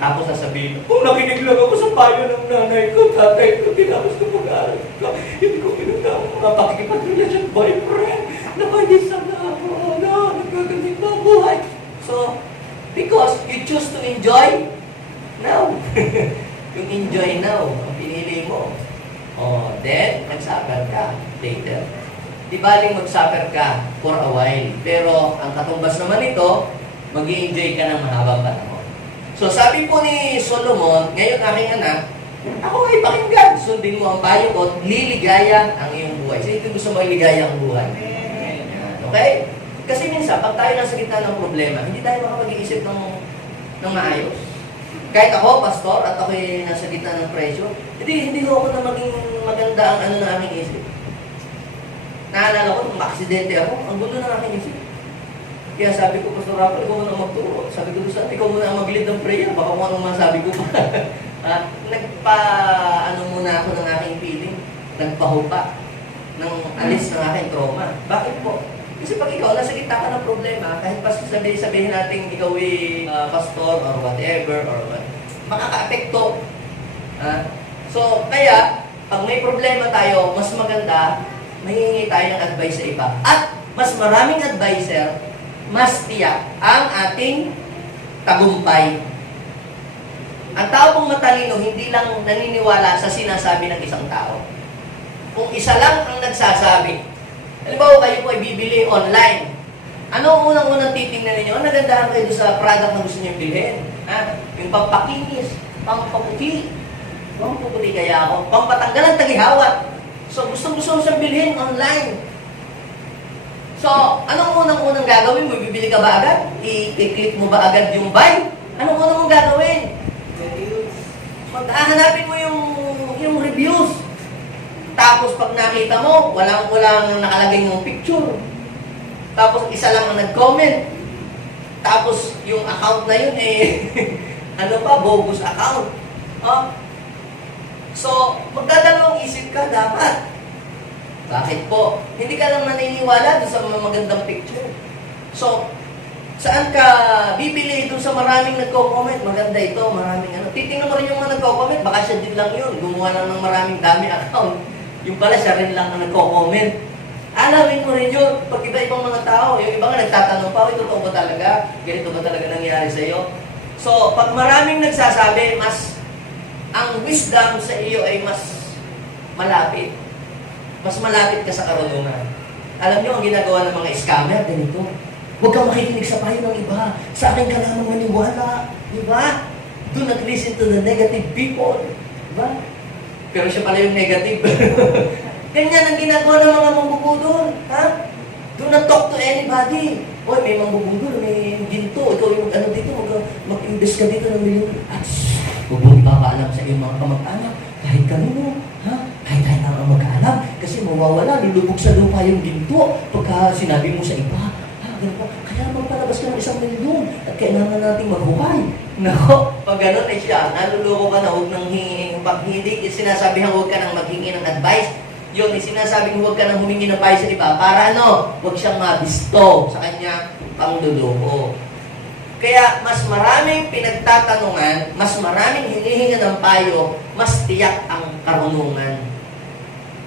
Tapos sasabihin, kung nakinig lang ako sa payo ng nanay ko, tatay ko, tinapos ko pag-aaral ko, hindi ko pinunta ang mga pakikipag-relasyon boyfriend, nakagisa na ako, nagkagaling na buhay. So, because you choose to enjoy now. Yung enjoy now, ang pinili mo. Then, mag-suffer ka later. Di baling mag-suffer ka for a while. Pero, ang katumbas naman ito, mag-i-enjoy ka ng mahabang panahon. So, sabi po ni Solomon, ngayon aking anak, ako ay pakinggan. Sundin mo ang payo ko, liligaya ang iyong buhay. So, ito gusto mo iligaya ang buhay. Okay? Kasi minsan, pag tayo nasa gitna ng problema, hindi tayo makapag-iisip ng maayos. Kahit ako, pastor, at ako'y nasa gitna ng pressure, hindi ko ako na maging maganda ang ano na aking isip. Naalala ko, nung aksidente ako, ang gulo ng aking isip. Kaya sabi ko, Pastor Rafael, ikaw muna magturo. Sabi ko, ikaw muna mag-lead ng prayer, baka kung anong masabi ko pa. Muna ako ng aking feeling, nagpahupa ng alis ng aking trauma. Bakit po? Kasi pag ikaw, nasa gitna ka ng problema, kahit pa sabihin natin ikaw ay pastor or whatever, or what, makaka-apekto. So, kaya, pag may problema tayo, mas maganda, mahihingi tayo ng advice sa iba. At mas maraming advisor, mas tiyak ang ating tagumpay. Ang tao pong matalino, hindi lang naniniwala sa sinasabi ng isang tao. Kung isa lang ang nagsasabi, halimbawa kayo po ay bibili online. Ano ang unang-unang titingnan ninyo? Ang nagandahan kayo sa product na gusto niyo bilhin? Yung pampakinis, pampaputi. Pampaputi kaya ako. Pampatanggal ang tagihawat. So, gusto mo siyang bilhin online. So, anong unang-unang gagawin mo? Bibili ka ba agad? I-click mo ba agad yung buy? Anong unang mong gagawin? Reviews. Maghahanapin mo yung reviews. Tapos pag nakita mo, walang nakalagay ng picture. Tapos isa lang ang nag-comment. Tapos yung account na yun bogus account. So, magdadalawang isip ka dapat. Bakit po? Hindi ka lang naniniwala doon sa mga magandang picture. So, saan ka bibili doon sa maraming nagko-comment? Maganda ito, maraming ano. Titingnan mo rin yung mga nagko-comment, baka siya din lang yun. Gumawa lang ng maraming dami account. Yung pala siya rin lang ang nagko-comment. Alamin mo rin yun. Pag iba-ibang mga tao, yung iba nga nagtatanong pa, ito ba talaga? Ganito ba talaga nangyari sa iyo? So, pag maraming nagsasabi, ang wisdom sa iyo ay mas malapit. Mas malapit ka sa karunungan. Alam niyo, ang ginagawa ng mga scammer, ganito. Huwag kang makikinig sa payo ng iba. Sa akin ka lamang maniwala. Di ba? Do not listen to the negative people. Di ba? Pero siya pala yung negative. Ganyan ang ginagawa ng mga mambubudol. Do not talk to anybody. Oy, may mambubudol, may ginto. Ikaw yung dito, mag-invest ka dito ng milyon. Huwag mo ipapaalam sa iyong mga kamag-anak. Kahit kanino, kahit ang mag-alam. Kasi mawawala, lulubog sa lupa yung ginto. Pagka sinabi mo sa iba, kaya magpalabas ka ng 1 milyon at kailangan natin maghukay. Nako, pag gano'n siya, naluloko ka na, huwag nang hingin. Pag hindi, sinasabihan huwag ka nang maghingi ng advice. Yun, sinasabing huwag ka nang humingi ng payo sa iba. Para huwag siyang mabisto sa kanya pangluloko. Kaya mas maraming pinagtatanungan, mas maraming hinihinga ng payo, mas tiyak ang karunungan.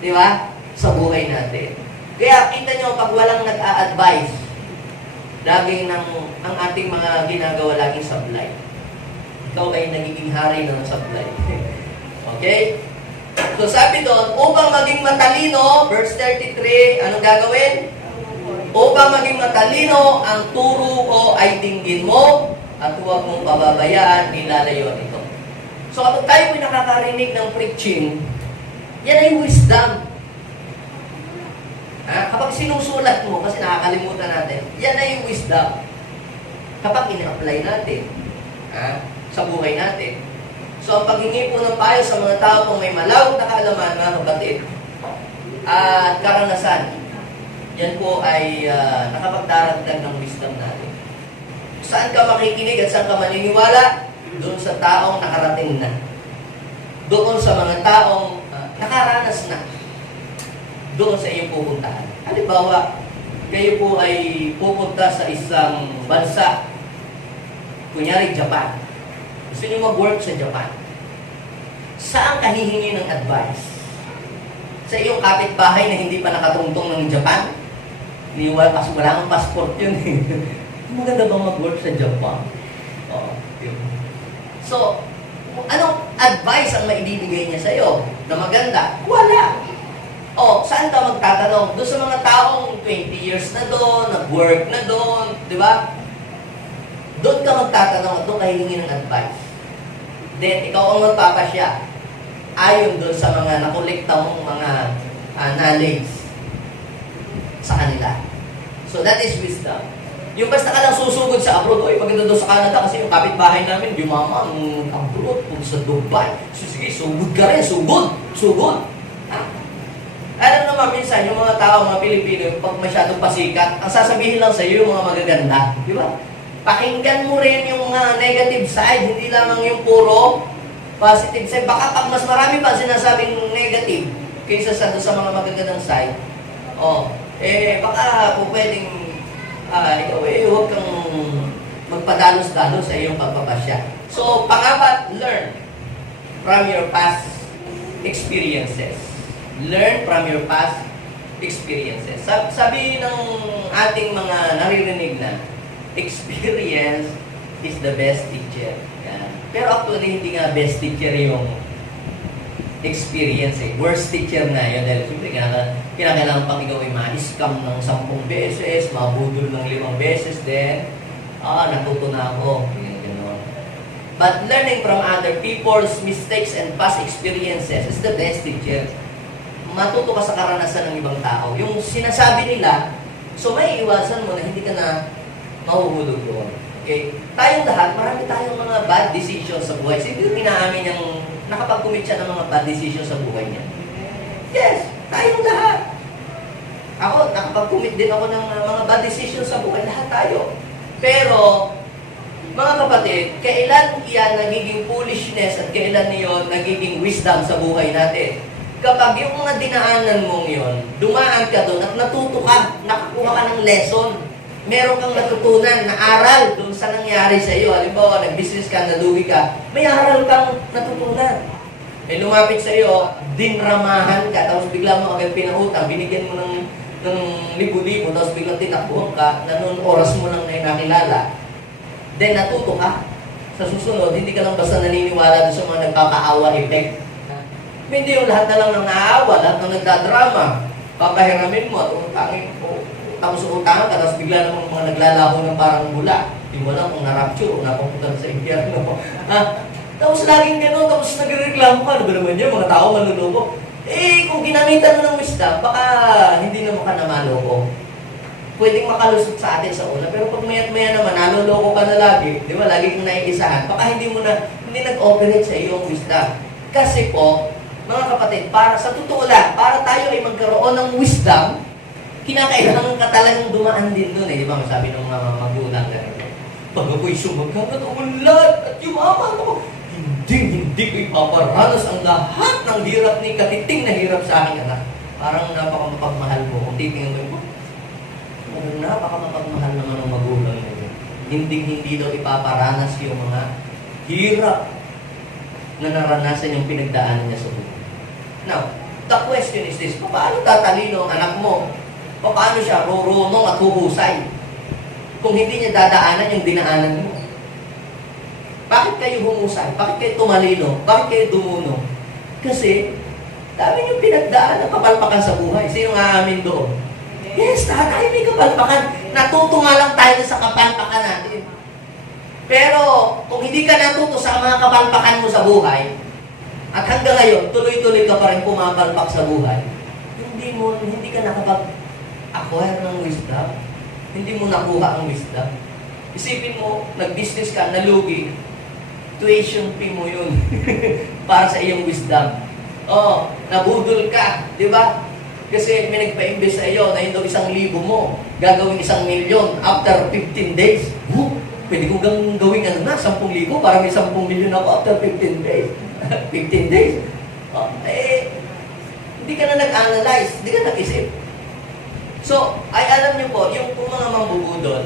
Di ba? Sa buhay natin. Kaya kita nyo, pag walang nag-a-advise, laging ang ating mga ginagawa laging sablay. Ikaw ay nagiging hari ng sablay. Okay? So sabi doon, upang maging matalino, verse 33, anong gagawin? Upang maging matalino, ang turo ko ay dinggin mo at huwag mong pababayaan, nilalayon ito. So kapag tayo po nakakarinig ng preaching, yan ay wisdom. Kapag sinusulat mo, kasi nakakalimutan natin, yan na yung wisdom. Kapag ina-apply natin sa buhay natin. So, ang paghingi po ng payo sa mga tao kung may malawak na kaalaman, mga kapatid, at karanasan, yan po ay nakapagdaragdag ng wisdom natin. Saan ka makikinig at saan ka maniniwala? Doon sa taong nakarating na. Doon sa mga taong nakaranas na. Doon sa iyong pupuntahan. Halimbawa, kayo po ay pupunta sa isang bansa, kunyari Japan. Gusto niyo mag-work sa Japan. Saan ka hihingi ng advice? Sa iyong kapitbahay na hindi pa nakatungtong ng Japan? Wala kang passport yun. Maganda bang mag-work sa Japan? Yun. So, anong advice ang maibibigay niya sa iyo na maganda? Wala. Saan ka magtatanong? Doon sa mga taong 20 years na doon, nag-work na doon, di ba? Doon ka magtatanong at doon ka hihingi ng advice. Then, ikaw ang magpapasya ayon doon sa mga nakolekta mong mga knowledge sa kanila. So, that is wisdom. Yung basta ka lang susugod sa abroad, maganda doon sa Canada kasi yung kapitbahay namin, yumaman, abroad, kung sa Dubai. So, sige, sugod ka rin, sugod. Alam naman minsan, yung mga tao, mga Pilipino, pag masyadong pasikat, ang sasabihin lang sa iyo yung mga magaganda. Di ba? Pakinggan mo rin yung mga negative side, hindi lamang yung puro positive side. Baka pag mas marami pa sinasabing negative kaysa sa mga magagandang side, baka po pwedeng ikaw huwag kang magpadalos-dalos sa iyong pagpapasya. So, pangapat, learn from your past experiences. Learn from your past experiences. Sabi ng ating mga naririnig na, experience is the best teacher. Yan. Pero actually, hindi nga best teacher yung experience Worst teacher na yun. Dahil siyempre, kinakailangan pang ikaw ay ma-scam ng 10 beses, mabudol ng 5 beses, then, natuto na ako. Ganun. But learning from other people's mistakes and past experiences is the best teacher. Matuto ka sa karanasan ng ibang tao. Yung sinasabi nila, so may iwasan mo na hindi ka na mahuhulog doon. Okay? Tayong lahat, marami tayong mga bad decisions sa buhay. Sige, inaamin niyang nakapag-commit siya ng mga bad decisions sa buhay niya. Yes, tayong lahat. Ako, nakapag-commit din ako ng mga bad decisions sa buhay. Lahat tayo. Pero, mga kapatid, kailan iyan nagiging foolishness at kailan niyon nagiging wisdom sa buhay natin? Kapag yung mga dinaanan mong yon, dumaan ka doon at natuto ka, nakakuha ka ng lesson, meron kang natutunan na aral doon sa nangyari sa iyo. Halimbawa, nag-business ka, nalugi ka, may aral kang natutunan. Lumapit sa iyo, dinramahan ka, tapos bigla mo agad pinautang, binigyan mo ng libo-libo, tapos biglang tinakbuhan ka, na noon oras mo lang na nakilala. Then natuto ka. Sa susunod, hindi ka lang basta naniniwala doon sa mga nagpapaawa effect. Hindi yung lahat na lang ng naawa, lahat ng nagdadrama, papahiramin mo at utangin mo. Tapos utangan ka, tapos bigla namang mga naglalaho ng parang mula. Hindi mo lang kung na-rapture o napapunta sa impyerno. Tapos laging gano'n, tapos nagreklamo ka. Ano ba naman yan, mga tao manluloko? Kung ginamitan mo ng wisdom, baka hindi naman ka na maloko. Pwedeng makalusot sa atin sa una, pero pag maya't-maya naman, naluloko ka na lagi, di ba, lagi kang naiisahan, baka hindi nag-operate sa iyong wisdom. Kasi po, mga kapatid, para sa totoo lang, para tayo ay magkaroon ng wisdom, kinakailangan ka talagang dumaan din doon. Di ba, masabi ng mga magulang na pag ako'y sumagkagat, umunlad at yumaman ako, hindi ko ipaparanas ang lahat ng hirap ni katiting na hirap sa aking anak. Parang napakamapagmahal mo. Kung titingnan mo, napakamapagmahal naman ng magulang mo. Hindi daw ipaparanas yung mga hirap na naranasan yung pinagdaanan niya sa buhay. Now, the question is this, paano tatalino ang anak mo? Paano siya rurunong at huhusay kung hindi niya dadaanan yung dinaanan mo? Bakit kayo humusay? Bakit kayo tumalino? Bakit kayo dumuno? Kasi, dami yung pinagdaanan, kapalpakan sa buhay. Sino nga amin doon? Yes, tayo may kapalpakan. Natuto nga lang tayo sa kapalpakan natin. Pero, kung hindi ka natuto sa mga kapalpakan mo sa buhay, at hanggang ngayon, tuloy-tuloy ka pa rin pumapalpak sa buhay, hindi ka acquire ng wisdom. Hindi mo nakuha ang wisdom. Isipin mo, nag-business ka, nalugi, tuition fee mo yun para sa iyong wisdom. Oo, nabudol ka, di ba? Kasi may nagpa-invest sa iyo na hindi 1,000 mo, gagawin 1,000,000 after 15 days. Pwede kong gawin 10,000 para may 10,000,000 ako after 15 days. 15 days. Oh, hindi ka na nag-analyze, hindi ka nag-isip. So, ay alam niyo po, yung mga mambubudol,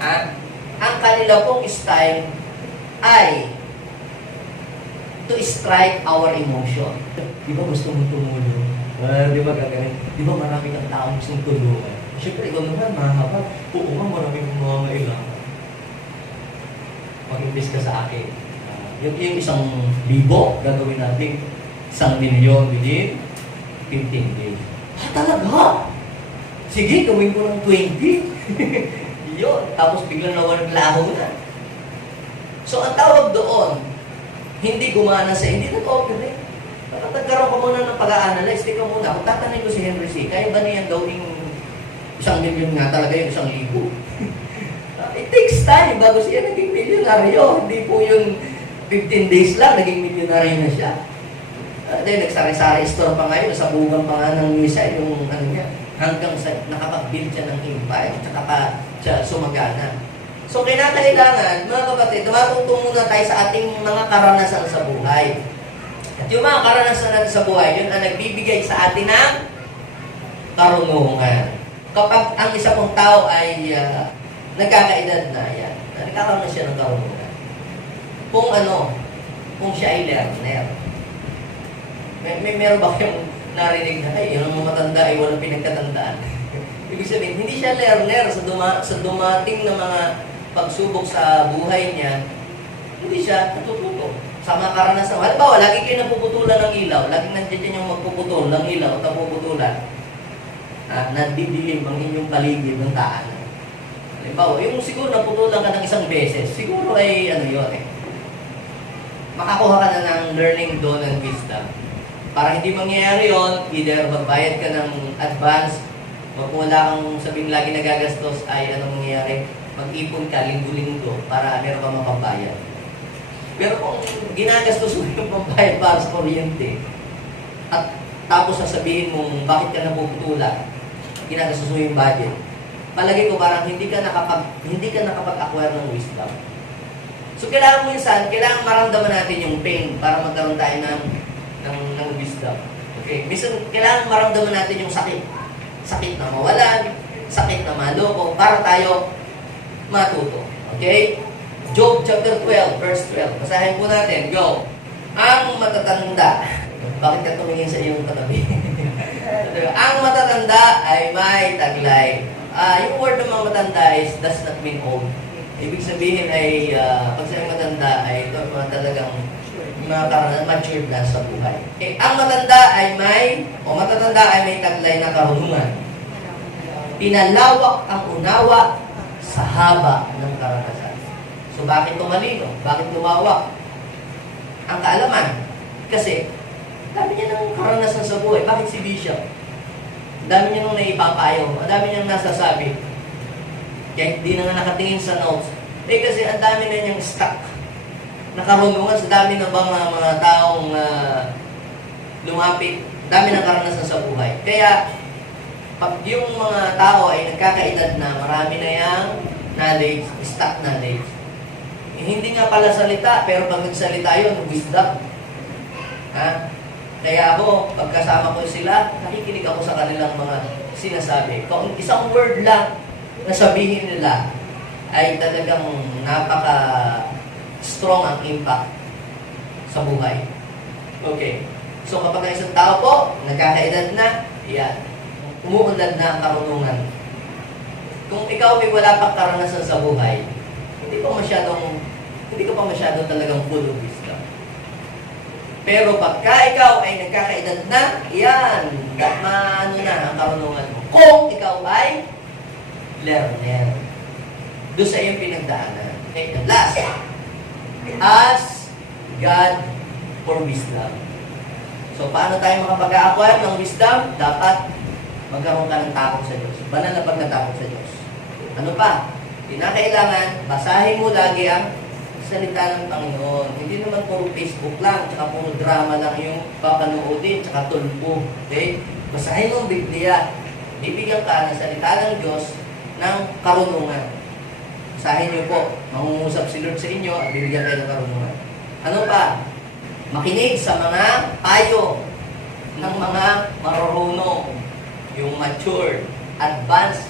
ang kanila pong style ay to strike our emotion. Di ba gusto mo tumulong? Di ba gagawin? Di ba marami kang taong gustong tulungan? Siyempre, ikaw naman, mahaba. Oo nga, marami kong mga mailangan. Mag-invest ka sa akin. Yung 1,000,000, gagawin natin 1,000,000 within 15 days. Talaga? Sige, gawin ko ng 20. Yun. Tapos biglang laho na. So, ang tawag doon, hindi gumana hindi nag-operate. Nagkaroon ka muna ng pag-a-analyze. Tika muna, kung tatanay ko si Henry C., kaya ba niyan gawing 1,000,000 nga talaga yung 1,000,000? It takes time bago siya naging milyonaryo. Hindi po yung 15 days lang, naging milyonaryo na siya. Then, nagsari-sari store pa ngayon, sa bugang pa nga ng misa, yung ano niya, hanggang sa nakapag-build siya ng empire, tsaka pa siya sumagana. So, kinakailangan, mga kapatid, matutong muna tayo sa ating mga karanasan sa buhay. At yung mga karanasan natin sa buhay, yun ang nagbibigay sa atin ng karunungan. Kapag ang isa pong tao ay nagkakaedad na yan, nagkakaroon na siya ng karunungan. Kung siya ay learner. Meron ba kayong narinig na, yun ang matanda ay walang pinagkatandaan. Ibig sabihin, hindi siya learner sa dumating na mga pagsubok sa buhay niya, hindi siya natututo. Sa mga karanasan, halimbawa, lagi kayo napuputulan ng ilaw, laging nandiyan yung magpuputol ng ilaw at napuputulan, nadidilim ang inyong paligid ng daanan. Halimbawa, yung siguro naputulan ka ng 1 beses, siguro ay makakuha ka na ng learning doon ng wisdom. Para hindi mangyayari yon, either magbayad ka ng advance, kung wala kang sabing lagi nagagastos, ay anong mangyayari? Mag-ipon ka linggo-linggo para meron ka mapambayad. Pero kung ginagastos mo yung pambayad para sa kuryente, at tapos sasabihin mo bakit ka napuputulan, ginagastos mo yung budget, palagi ko parang hindi ka nakapag-acquire ng wisdom. So kailangan maramdaman natin yung pain para magkaroon tayo ng wisdom. Okay? Minsan, kailangan maramdaman natin yung sakit. Sakit na mawalan, sakit na maloko, para tayo matuto. Okay? Job chapter 12, verse 12. Basahin po natin. Go. Ang matatanda. Bakit ka tumingin sa iyong katabi? Ang matatanda ay may taglay. Yung word ng mga matanda is does not mean old. Ibig sabihin ay, pag sa'yo matanda ay ito mga talagang mga karanasan, matured na sa buhay. Okay. Ang matatanda ay may taglay na karunungan. Pinalawak ang unawa sa haba ng karanasan. So, bakit tumalino? Bakit lumawak? Ang kaalaman. Kasi, dami niya ng karanasan sa buhay. Bakit si Bishop? Dami niya nung naipapayo. Ang dami niyang nasasabi. Kaya hindi na nga nakatingin sa notes. Kasi ang dami na niyang stuck. Nakarunungan sa dami na bang mga taong lumapit. Dami ng karanasan sa buhay. Kaya, pag yung mga tao ay nagkakaedad na, marami na yung knowledge, stuck knowledge. Hindi nga pala salita, pero pag nagsalita yun, wisdom. Kaya ako, pagkasama ko sila, nakikinig ako sa kanilang mga sinasabi. Kung isang word lang na sabihin nila, ay talagang napaka-strong ang impact sa buhay. Okay. So kapag ang isang tao po, nagkakaedad na, yan, umuunlad na ang karunungan. Kung ikaw ay wala pang karanasan sa buhay, hindi ka pa masyadong talagang full of wisdom. Pero pagka ikaw ay nagkakaedad na, yan, maano na ang karunungan mo. Kung ikaw ay learner. Doon sa iyong pinagdaanan. Okay, and last, ask God for wisdom. So, paano tayo makapag-acquire ng wisdom? Dapat magkaroon ka ng takot sa Diyos. Banal na pagkatakot sa Diyos. Ano pa? Kinakailangan, basahin mo lagi ang salita ng Panginoon. Hindi naman puro Facebook lang, tsaka puro drama lang yung papanoodin, tsaka tulpo. Okay? Basahin mo ang Biblia. Bibigyan ka ng salita ng Diyos ng karunungan. Basahin niyo po. Mangungusap si Lord sa inyo at bibigyan kayo ng karunungan. Ano pa? Makinig sa mga payo ng mga marurunong, yung mature, advanced,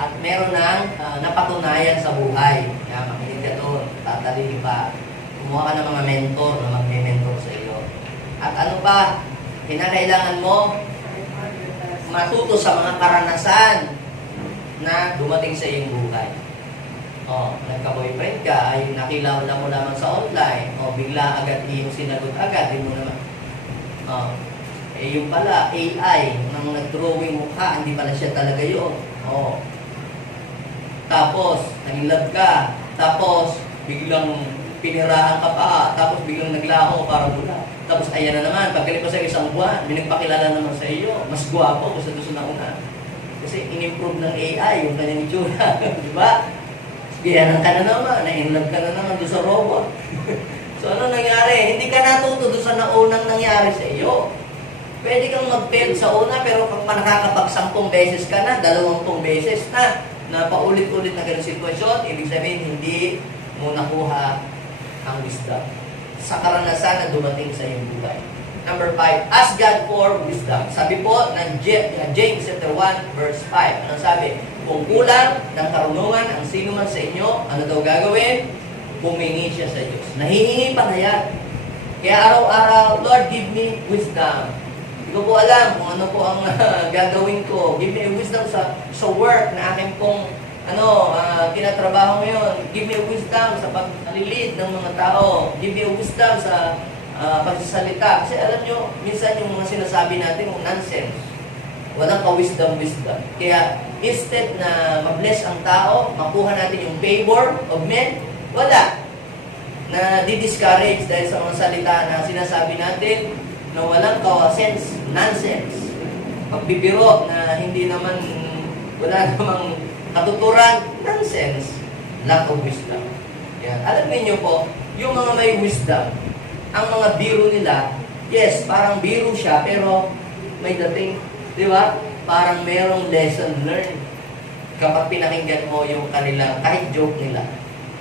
at meron ng napatunayan sa buhay. Kaya makinig ka doon, tatalino pa. Kumuha ka ng mga mentor na magme-mentor sa iyo. At ano pa, kinakailangan mo matuto sa mga karanasan na dumating sa iyong buhay. Nagka-boyfriend ka, ay nakilala mo naman sa online, bigla agad yung sinagot agad, di mo naman. Yung pala, AI, nang nag-drawing mukha, hindi pala siya talaga yun. Tapos, nag-love ka. Tapos, biglang pinirahan ka pa. Tapos, biglang naglaho para bula. Tapos, ayan na naman. Pagkalipas sa isang buwan, may nagpakilala naman sa iyo. Mas gwapo kung sa gusto na una. Kasi, in-improve ng AI yung kanyang itsura. Di ba? Biyanan ka na naman. Na-inlove ka na naman doon sa robot. So, ano nangyari? Hindi ka natuto doon sa naunang nangyari sa iyo. Pwede kang mag-fail sa una, pero kung nakakapag-10 beses ka na, 20 beses na paulit-ulit na ganun sitwasyon, ibig sabihin, hindi mo nakuha ang wisdom sa karanasan na dumating sa iyong buhay. Number 5, ask God for wisdom. Sabi po ng James 1, verse 5. Ano sabi? Kung kulang ng karunungan ang sino man sa inyo, ano daw gagawin? Humingi siya sa Diyos. Nahihingi pa na yan. Kaya araw-araw, Lord, give me wisdom. Hindi ko po alam kung ano po ang gagawin ko. Give me wisdom sa work na akin pong tinatrabaho ngayon. Give me wisdom sa pag-lead ng mga tao. Give me wisdom sa pagsasalita. Kasi alam nyo, minsan yung mga sinasabi natin, nonsense. Walang ka-wisdom. Kaya instead na ma-bless ang tao, makuha natin yung favor of men, wala. Na di-discourage dahil sa mga salita na sinasabi natin na walang ka-sense, nonsense. Pagbibiro na hindi naman, wala namang katuturan, nonsense. Lack of wisdom. Yan. Alam niyo po, yung mga may wisdom, ang mga biro nila, yes, parang biro siya, pero may dating, di ba? Parang merong lesson learned kapag pinakinggan mo yung kanilang, kahit joke nila.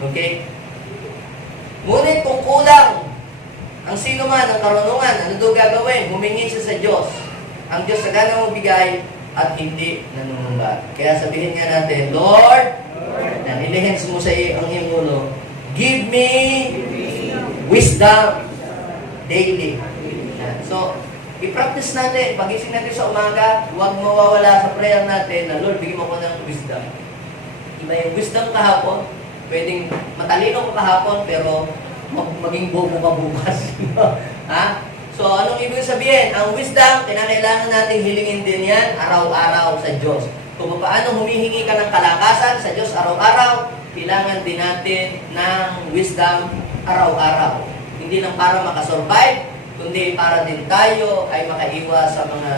Okay? Ngunit kung kulang ang sino man ng karunungan, ano daw gagawin? Humingi siya sa Diyos. Ang Diyos sagana mo bigay at hindi nanunumbat. Kaya sabihin nga natin, Lord, yan, ilihens mo sa ang iyong ulo, give me wisdom daily. So, i-practice natin. Pag-ising natin sa umaga, huwag mawawala sa prayer natin na, Lord, bigyan mo ko ng wisdom. Iba yung wisdom kahapon, pwedeng matalino ka kahapon, pero maging bobo ka bukas. Ha? So, anong ibig sabihin? Ang wisdom, kinakailangan natin hilingin din yan araw-araw sa Diyos. Kung paano humihingi ka ng kalakasan sa Diyos araw-araw, kailangan din natin ng wisdom araw-araw. Hindi lang para makasurvive, kundi para din tayo ay makaiwas sa mga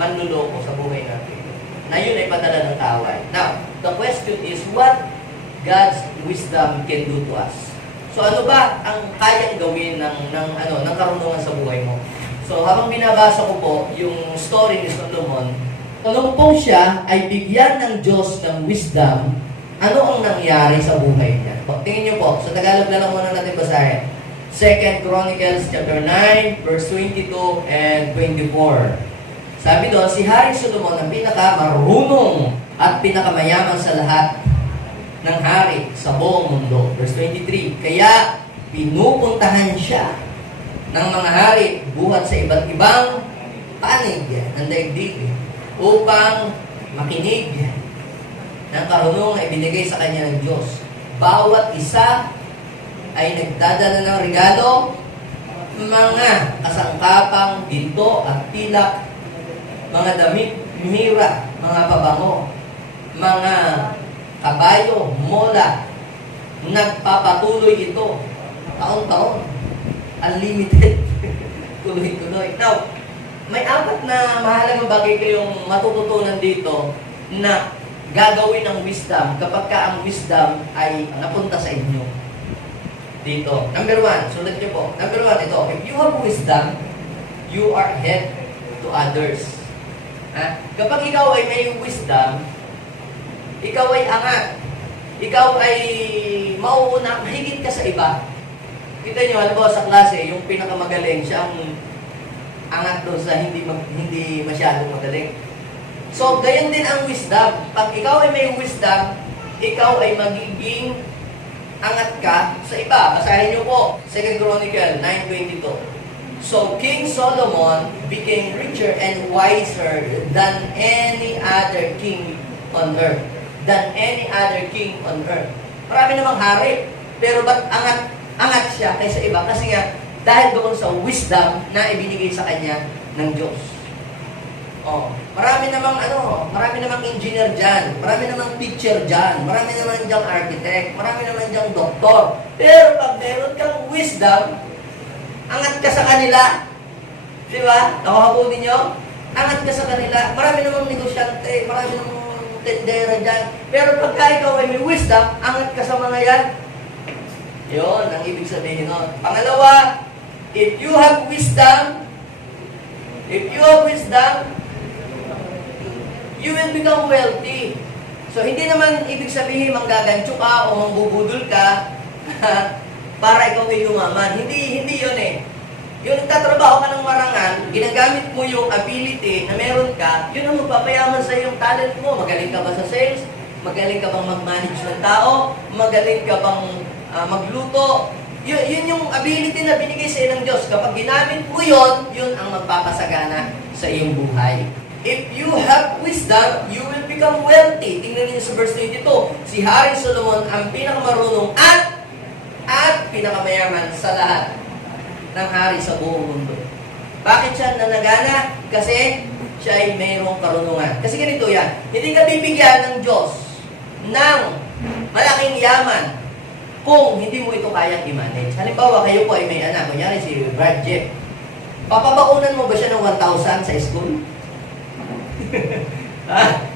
manluloko sa buhay natin. Na yun ay padala ng kaaway. Now, the question is, what God's wisdom can do to us? So ano ba ang kayang gawin ng karunungan sa buhay mo? So habang binabasa ko po yung story ni Solomon, nung po siya ay bigyan ng Diyos ng wisdom, ano ang nangyari sa buhay niya? Tingin niyo po, sa Tagalog na lang muna natin basahin. 2 Chronicles chapter 9, verse 22 and 24. Sabi doon, si Hari Solomon ang pinakamarunong at pinakamayaman sa lahat ng hari sa buong mundo. Verse 23, kaya pinupuntahan siya ng mga hari buhat sa iba't ibang panig ng daigdig upang makinig ng karunungan na ibinigay sa kanya ng Diyos. Bawat isa ay nagdadala ng regalo, mga kasangkapang ginto at pilak, mga damit, mira, mga pabango, mga kabayo, mola. Nagpapatuloy ito taon-taon. Unlimited. Tuloy-tuloy. Now, may apat na mahalagang bagay kayong matututunan dito na gagawin ng wisdom kapag ka ang wisdom ay napunta sa inyo. Dito. Number one, sulat niyo po. Number one, ito. If you have wisdom, you are head to others. Ha? Kapag ikaw ay may wisdom, ikaw ay angat. Ikaw ay mauuna, mahigit ka sa iba. Kita nyo, alam mo, sa klase, yung pinakamagaling, siya ang angat doon sa hindi masyadong magaling. So, gayon din ang wisdom. Pag ikaw ay may wisdom, ikaw ay magiging angat ka sa iba. Basahin nyo po, 2 Chronicle 9:22. So, King Solomon became richer and wiser than any other king on earth. Than any other king on earth. Marami namang hari, pero ba't angat siya kaysa iba? Kasi nga, dahil doon sa wisdom na ibinigay sa kanya ng Diyos. Oh, marami namang engineer dyan, marami namang teacher dyan, marami naman diyang architect, marami naman diyang doktor. Pero pag meron kang wisdom, angat ka sa kanila. Di ba? Nakahabunin nyo? Angat ka sa kanila. Marami namang negosyante, marami namang tendera dyan. Pero pagka ikaw ay may wisdom, angat ka sa mga yan. Yun, ang ibig sabihin nun. Pangalawa, if you have wisdom, you will become wealthy. So, hindi naman ibig sabihin manggagansyo ka o mangbubudol ka para ikaw ay yumaman. Hindi yun eh. Yung nagtatrabaho ka ng marangal, ginagamit mo yung ability na meron ka, yun ang magpapayaman sa yung talent mo. Magaling ka ba sa sales? Magaling ka bang mag-manage ng tao? Magaling ka bang magluto? Yun yung ability na binigay sa iyo ng Diyos. Kapag ginamit mo yun, yun ang magpapasagana sa iyong buhay. If you have wisdom, you will become wealthy. Tingnan niyo sa verse 22. Si Hari Solomon ang pinakamarunong at pinakamayaman sa lahat ng hari sa buong mundo. Bakit siya nanagana? Kasi siya ay mayroong karunungan. Kasi ganito yan, hindi ka bibigyan ng Diyos ng malaking yaman kung hindi mo ito kayang i-manage. Halimbawa, kayo po ay may anak, kunyari si Brad Jeff. Papabaunan mo ba siya ng 1,000 sa school?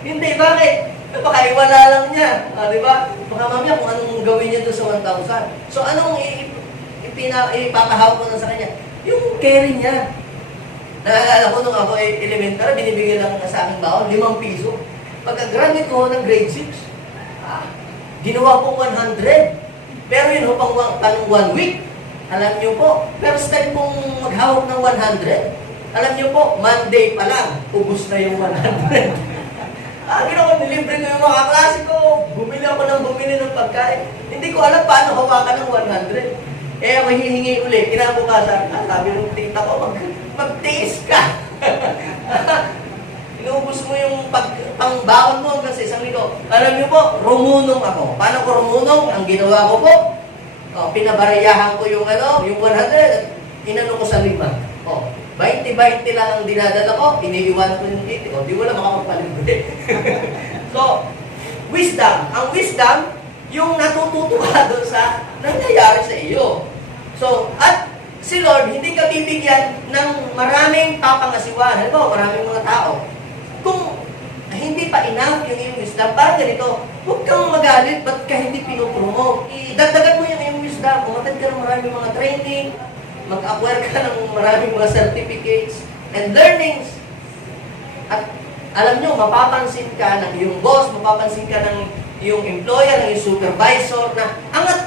Hindi, bakit? Napakaiwala lang niya. Di ba? Baka mamaya kung anong gawin niya doon sa 1,000. So, anong ipapahawak mo na sa kanya? Yung carry niya. Naalala ko nung ako ay elementary, binibigyan lang sa aking baon, 5 piso. Pagka-graduate ko ng grade 6, ginawa ko 100. Pero yun ho, pang 1 week. Alam niyo po, first time kong maghawak ng 100. Alam niyo po, Monday pa lang, ubus na yung 100. Ginawa ko, nilibre ko yung mga klase ko. Bumili ako ng pagkain. Hindi ko alam paano hawakan ng 100. Ako hihingi ulit. Kinabukasan, sabi ng tita ko, magtiis ka. Inuubos mo yung pangbaon mo hanggang sa isang linggo. Alam niyo po, rumunong ako. Paano ko rumunong? Ang ginawa ko po, pinabarayahan ko yung 100, inano ko sa 5. 20-20 lang ang dinadala ko, iniiwan ko yung 80. Di wala makapagpalibre. So, wisdom. Ang wisdom, yung natututo ka doon sa nangyayari sa iyo. So, at si Lord, hindi ka bibigyan ng maraming papangasiwan. Halimbawa, maraming mga tao. Kung hindi pa enough yung iyong wisdom, parang ganito, huwag kang magalit, ba't ka hindi pinopromote? Idagdagan mo yung iyong wisdom, umatid ka ng maraming mga training, mag-acquire ka ng maraming mga certificates and learnings. At alam nyo, mapapansin ka ng iyong boss, mapapansin ka ng yung employer, ng yung supervisor, na angat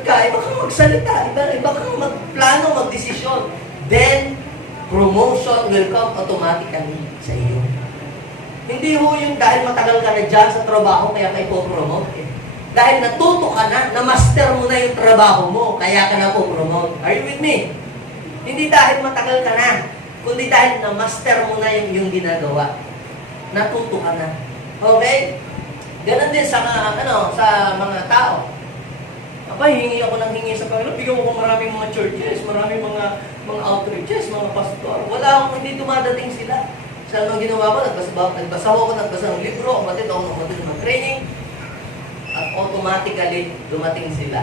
ka, iba kang magsalita, iba kang magplano, magdesisyon. Then, promotion will come automatically sa iyo. Hindi ho yung dahil matagal ka na dyan sa trabaho, kaya kayo po-promote. Dahil natuto ka na master mo na yung trabaho mo, kaya ka na po-promote. Are you with me? Hindi dahil matagal ka na, kundi dahil na-master mo na yung ginagawa. Natuto ka na. Okay? Ganon din sa mga tao. Hingi ako ng hingi sa Panginoon. Bigyan mo ko maraming mga churches, maraming mga outreaches, mga pastor. Wala akong hindi dumadating sila. Sa mga ginawa ko, nagbasa ng libro, umatid ng training, at automatically dumating sila.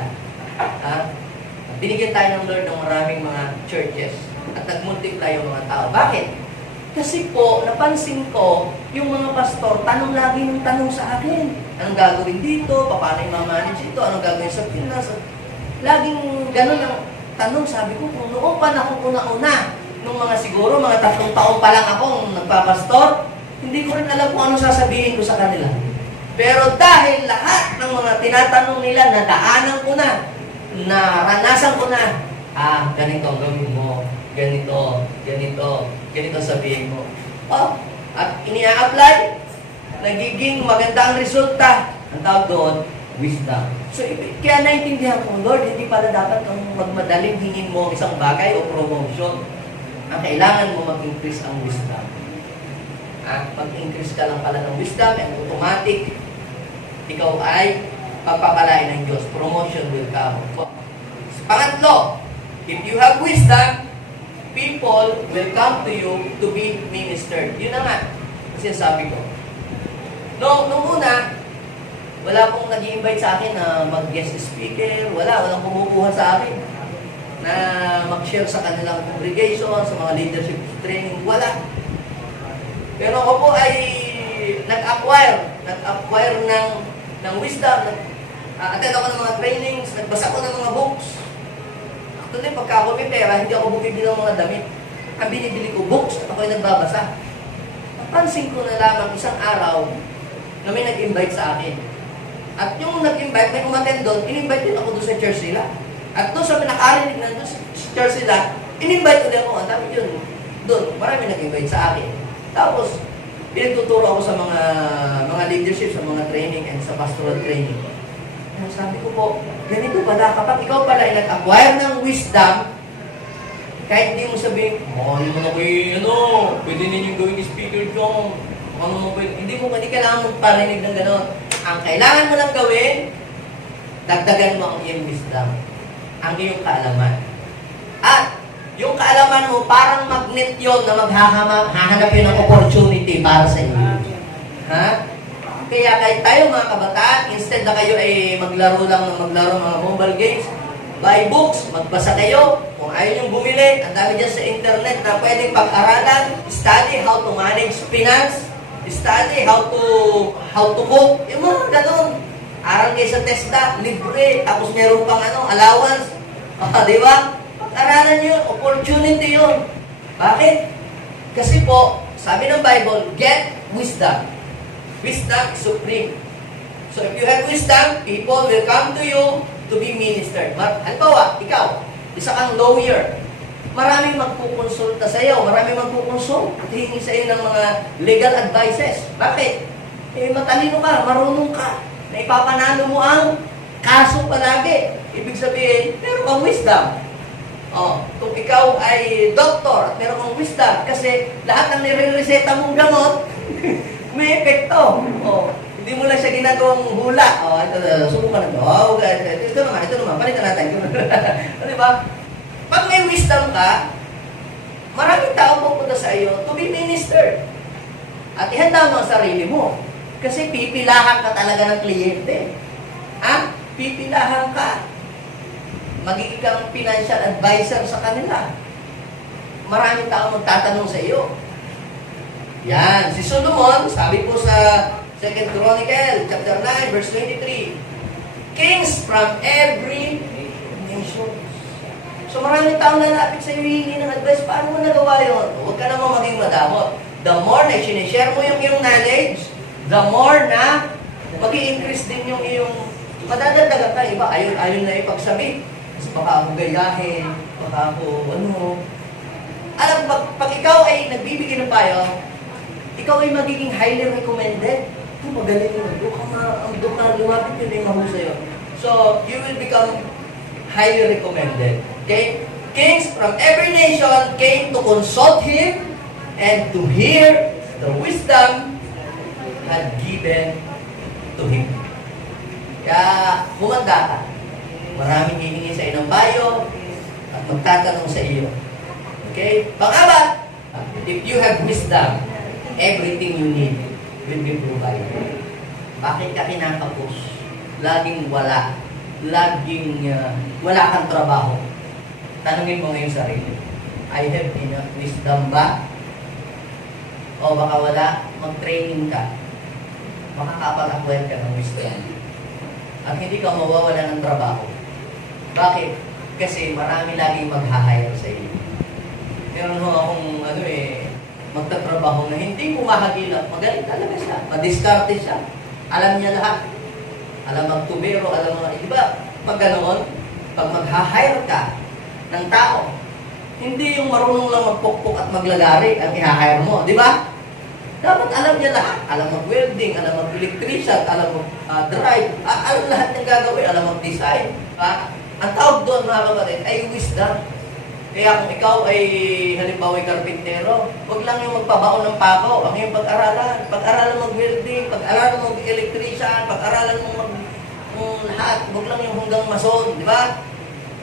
Binigyan tayo ng Lord ng maraming mga churches at nag-multiply yung mga tao. Bakit? Kasi po, napansin ko, yung mga pastor, tanong lagi ng tanong sa akin. Anong gagawin dito? Paano yung mamanage ito? Anong gagawin sa Pinas? Laging ganun ang tanong. Sabi ko, kung noong panahon una-una, nung mga siguro, mga 3 taon pa lang akong nagpapastor, hindi ko rin alam kung ano sasabihin ko sa kanila. Pero dahil lahat ng mga tinatanong nila, nadaanan ko na, naranasan ko na, ganito ang gawin mo, ganito, ganito, ganito sabihin mo. At inia-apply, nagiging maganda ang resulta. Ang tawag doon, wisdom. So, kaya naintindihan ko, Lord, hindi pala dapat kang magmadaling hingin mo isang bagay o promotion. Ang kailangan mo mag-increase ang wisdom. Mag-increase ka lang pala ng wisdom and automatic, ikaw ay pagpapalain ng Diyos. Promotion will come. Pangatlo, if you have wisdom, people will come to you to be ministered. Yun na nga, kasi sabi ko. Nung una, wala pong nag-i-invite sa akin na mag-guest speaker, walang kumukuha sa akin na mag-share sa kanilang congregation, sa mga leadership training, wala. Pero ako po ay nag-acquire ng wisdom. Attend ako ng mga trainings, nagbasa ko ng mga books. Actually, pagka ako may pera, hindi ako bumibili ng mga damit. Ang binibili ko, books, at ako ay nagbabasa. Napansin ko na lamang isang araw na may nag-invite sa akin. At yung nag-invite, may umattend doon, in-invite din ako doon sa church nila. At doon sa pinakarinig na doon sa church nila, in-invite ulit ako. Ang dami yun. Doon, marami nag-invite sa akin. Tapos, pinagtuturo ako sa mga leadership, sa mga training and sa pastoral training. Sabi ko po, ganito pala, kapag ikaw pala ay nag-acquire ng wisdom, kahit di mo sabihin, yun mo na kayo, pwede ninyong gawing speaker dyan, hindi kailangan magparinig ng gano'n. Ang kailangan mo lang gawin, dagdagan mo ang iyong wisdom, ang iyong kaalaman. At yung kaalaman mo, parang magnet yun na maghahanap yun ng opportunity para sa inyo. Ha? Kaya kahit tayo mga kabataan, instead na kayo ay maglaro mga mobile games, buy books, magbasa kayo. Kung ayaw nyo bumili, ang dami dyan sa internet na pwedeng pag-aralan. Study how to manage finance. Study how to cook. Yung mga ganun. Aral kayo sa TESDA, libre. Tapos meron pang allowance. Di ba? Pag-aralan yun, opportunity yun. Bakit? Kasi po, sabi ng Bible, get wisdom. Wisdom is supreme. So if you have wisdom, people will come to you to be ministered. Halimbawa, ikaw, isa kang lawyer. Maraming magkukonsulta sa iyo, maraming magkukonsult at hihingi sa iyo ng mga legal advices. Bakit? Matalino ka, marunong ka, na ipapanalo mo ang kaso palagi. Ibig sabihin, meron kang wisdom. Kung ikaw ay doktor at meron kang wisdom, kasi lahat ng nire-reseta mong gamot, may epekto. Hindi mo lang siya ginagawang hula. Subukan na ito. Ito naman. Palitan natin. Di ba? Pag may wisdom ka, maraming tao pupunta sa iyo to be ministered. At ihanda mo ang sarili mo. Kasi pipilahan ka talaga ng kliyente. Pipilahan ka. Magiging kang financial advisor sa kanila. Maraming tao magtatanong sa iyo. Yan. Si Solomon, sabi po sa 2 Chronicle, chapter 9, verse 23, kings from every nation. So maraming taong lalapit sa iyo, hihingi ng advice. Paano mo nagawa yun? Huwag ka naman maging madamot. The more na sinishare mo yung iyong knowledge, the more na mag-i-increase din yung iyong madadagdagan ka. Iba, ayun na ipagsabi. Kasi baka ako gayahin, baka ako Alam, pag ikaw ay nagbibigay ng payo, ikaw ay magiging highly recommended. Magaling mo. Doon ka lumapit yun ay mahusay yun. So, you will become highly recommended. Okay? Kings from every nation came to consult him and to hear the wisdom had given to him. Kaya, humanda ka. Maraming hihingi sa iyo ng payo at magtatanong sa iyo. Okay? Pang-apat, if you have wisdom, everything you need will be provided. Bakit ka kinakapos? Laging wala. Laging wala kang trabaho. Tanungin mo ngayon sarili. I have enough wisdom ba? O baka wala, mag-training ka. Makakapag-acquire ka ng wisdom. At hindi ka mawawala ng trabaho. Bakit? Kasi marami laging mag-hire sa iyo. Meron ho akong magtatrabaho na hindi kumahagilap. Magaling talaga siya. Madiskarte siya. Alam niya lahat. Alam magtubero, alam mga, di ba? Pag ganoon, pag mag-hire ka ng tao, hindi yung marunong lang magpukpok at maglalari ang i-hire mo, di ba? Dapat alam niya lahat. Alam mag-welding, alam mag-electrician, alam mag-drive, alam lahat ng gagawin, alam mag-design. Ang tawag doon, mga kapatid, ay wisdom. Kaya kung ikaw ay halimbawa ay karpintero, huwag lang yung magpabaon ng pako. Ang iyong pag-aralan. Pag-aralan mag-welding, pag-aralan mag-electrician, pag-aralan mo lahat. Huwag lang yung hanggang mason, di ba?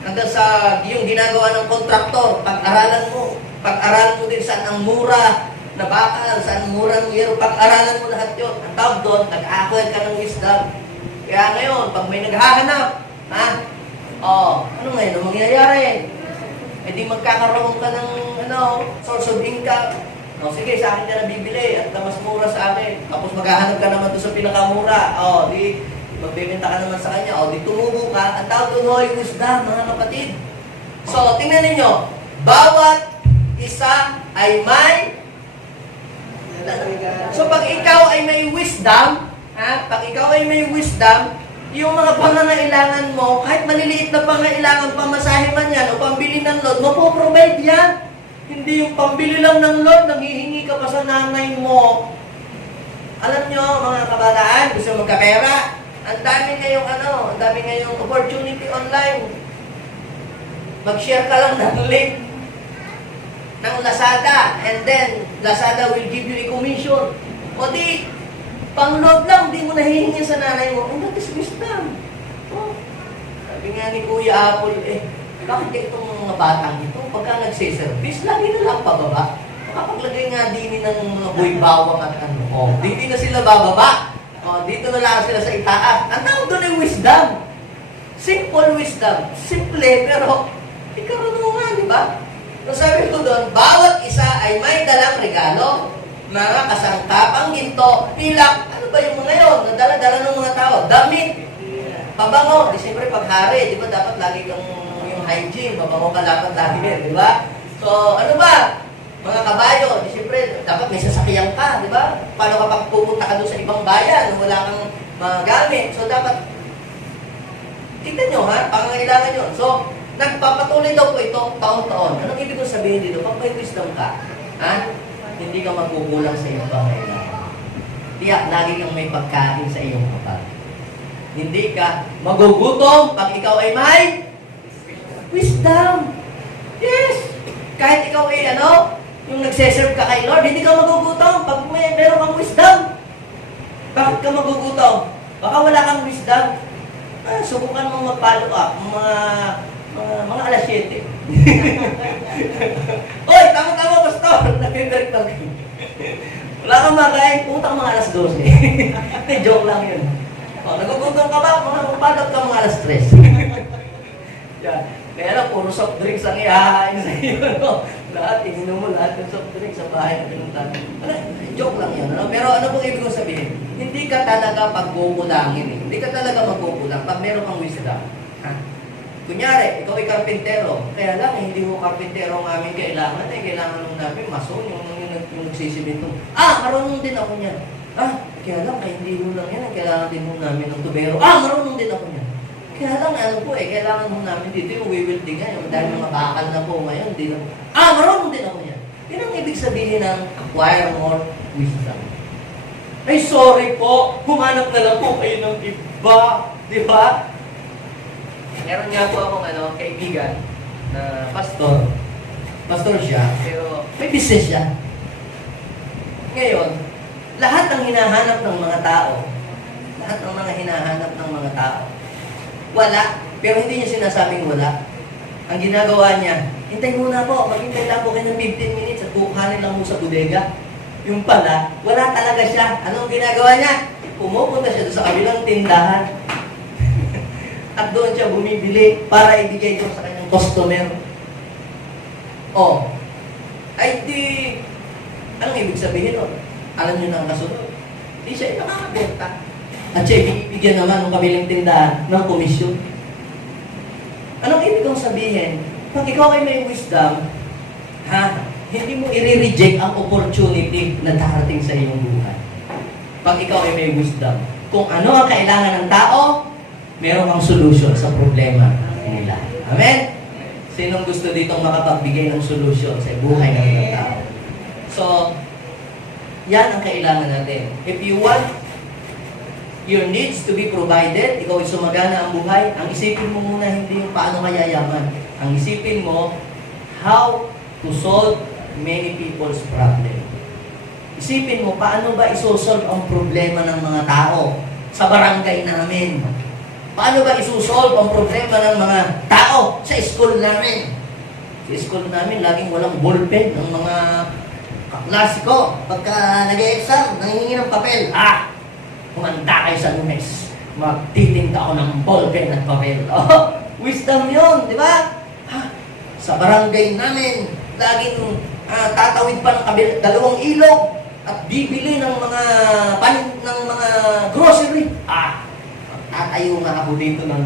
Hanggang sa yung ginagawa ng kontraktor, pag-aralan mo. Pag-aralan mo din saan ang mura na bakal, saan ang mura ng yero. Pag-aralan mo lahat yun. Ang tawag doon, nag-acquire ka ng wisdom. Kaya ngayon, pag may naghahanap, ano ngayon, ang mangyayari? Eh di magkakaroon ka ng source of income. Sige, sa akin ka na bibili at mas mura sa akin. Tapos maghahanap ka naman doon sa pinakamura. Di magbebenta ka naman sa kanya. Di tumubo ka. Ang tawag doon ay wisdom, mga kapatid. So, tingnan ninyo. Bawat isa ay may So, pag ikaw ay may wisdom, yung mga pangangailangan mo, kahit maliliit na pangangailangan, pamasahe man yan, o pambili ng load, mapoprovide yan. Hindi yung pambili lang ng load, nanghihingi ka pa sa nanay mo. Alam nyo, mga kabataan, gusto magkapera, ang dami ngayong opportunity online. Mag-share ka lang ng link ng Lazada, and then Lazada will give you a commission. O di, pang-load lang, di mo nahihingi sa nanay mo. That is wisdom. Sabi nga ni Kuya Apple, bakit itong mga batang ito, pagka nagsiservice, lagi na lang pababa. Makapaglagay nga din ng mga buhay bawang at hindi na sila bababa. Dito na lang sila sa itaas. Ang tawag doon ay wisdom. Simple wisdom. Simple, pero ikarunungan, di ba? So sabi ko doon, bawat isa ay may dalang regalo, mga kasangkapang ginto, pilak, ano ba yung mga yun? Nadala-dala ng mga tao, damit, pabango, di siyempre paghari, di ba dapat lagi kang yung hygiene, pabango ka dapat lagi din, di ba? So, ano ba? Mga kabayo, di siyempre dapat may sasakyan ka, di ba? Paano kapag pupunta ka doon sa ibang bayan, wala kang magamit, so dapat, tignan nyo ha, pangangailangan yun. So, nagpapatuloy daw po ito taon-taon. Anong ibig kong sabihin dito? Pag may wisdom ka, hindi ka magkukulang sa iyong pangailangan. Tiyak, lagi kang may pagkain sa iyong kapag. Hindi ka magugutom pag ikaw ay may wisdom. Yes! Kahit ikaw ay yung nagseserve ka kay Lord, hindi ka magugutom pag meron kang wisdom. Bakit ka magugutom? Baka wala kang wisdom. Subukan mong mag-follow up, mga alas 7. Oy, tama-tama, pastor! Nag-direct lang. Wala kang makain, putang mga alas 12. Hindi, joke lang yun. Nagugutom ka ba? Magpadap ka mga alas 3. Yan. Kaya lang, puro soft drinks ang ihahain sa iyo. Lahat, ininom mo lahat ng soft drinks sa bahay na pinuntahan. Joke lang yan. Pero ano pong ibig kong sabihin? Hindi ka talaga pagkukulangin. Hindi ka talaga magkukulang pag meron kang wisdom. Kunyari, ikaw ay karpintero. Kaya lang, hindi mo karpintero ang aming kailangan. Kailangan nung namin, mason, yung nagsisiminto. Marunong din ako niyan. Kaya lang, hindi mo lang yan. Kailangan din mo namin ng tubero. Marunong din ako niyan. Kaya lang, kailangan mo namin dito yung wewielding nga. Dahil mga bakal na po ngayon, hindi lang. Marunong din ako niyan. Yan ang ibig sabihin ng acquire more wisdom. Ay, sorry po. Humanap na lang po kayo ng iba. Di ba? Meron nga po akong kaibigan na pastor. Pastor siya, pero may business siya. Ngayon, lahat ng hinahanap ng mga tao, wala, pero hindi niya sinasabing wala. Ang ginagawa niya, hintay muna po, maghintay lang po kayo ng 15 minutes at kukuhanin lang mo sa bodega. Yung pala, wala talaga siya. Anong ginagawa niya? Pumupunta siya doon sa kabilang tindahan. At doon siya bumibili para ibigay doon sa kanyang customer. Ay di, Anong ibig sabihin nun? Alam niyo na ang kasunod. Hindi siya nakakabenta. At siya ibigyan naman ng kabilang tindahan ng komisyon. Anong ibig kong sabihin? Pag ikaw ay may wisdom, hindi mo i-reject ang opportunity na darating sa iyong buhay. Pag ikaw ay may wisdom, kung ano ang kailangan ng tao, meron kang solution sa problema nila. Amen? Sinong gusto ditong makapagbigay ng solution sa buhay ng ibang tao? So, yan ang kailangan natin. If you want your needs to be provided, ikaw ay sumagana ang buhay, ang isipin mo muna hindi yung paano ka yayaman. Ang isipin mo, how to solve many people's problem. Isipin mo, paano ba isosolve ang problema ng mga tao sa barangay namin? Paano ba isusolve ang problema ng mga tao sa school namin? Sa school namin, laging walang ballpen ng mga kaklase ko. Pagka nag-e-exam, nangingi ng papel. Kumanda kayo sa Lunes. Magtitinda ako ng ballpen at papel. Wisdom yun, di ba? Sa barangay namin, laging tatawid pa ng dalawang ilog at bibili ng mga grocery. Tatayo nga ako dito ng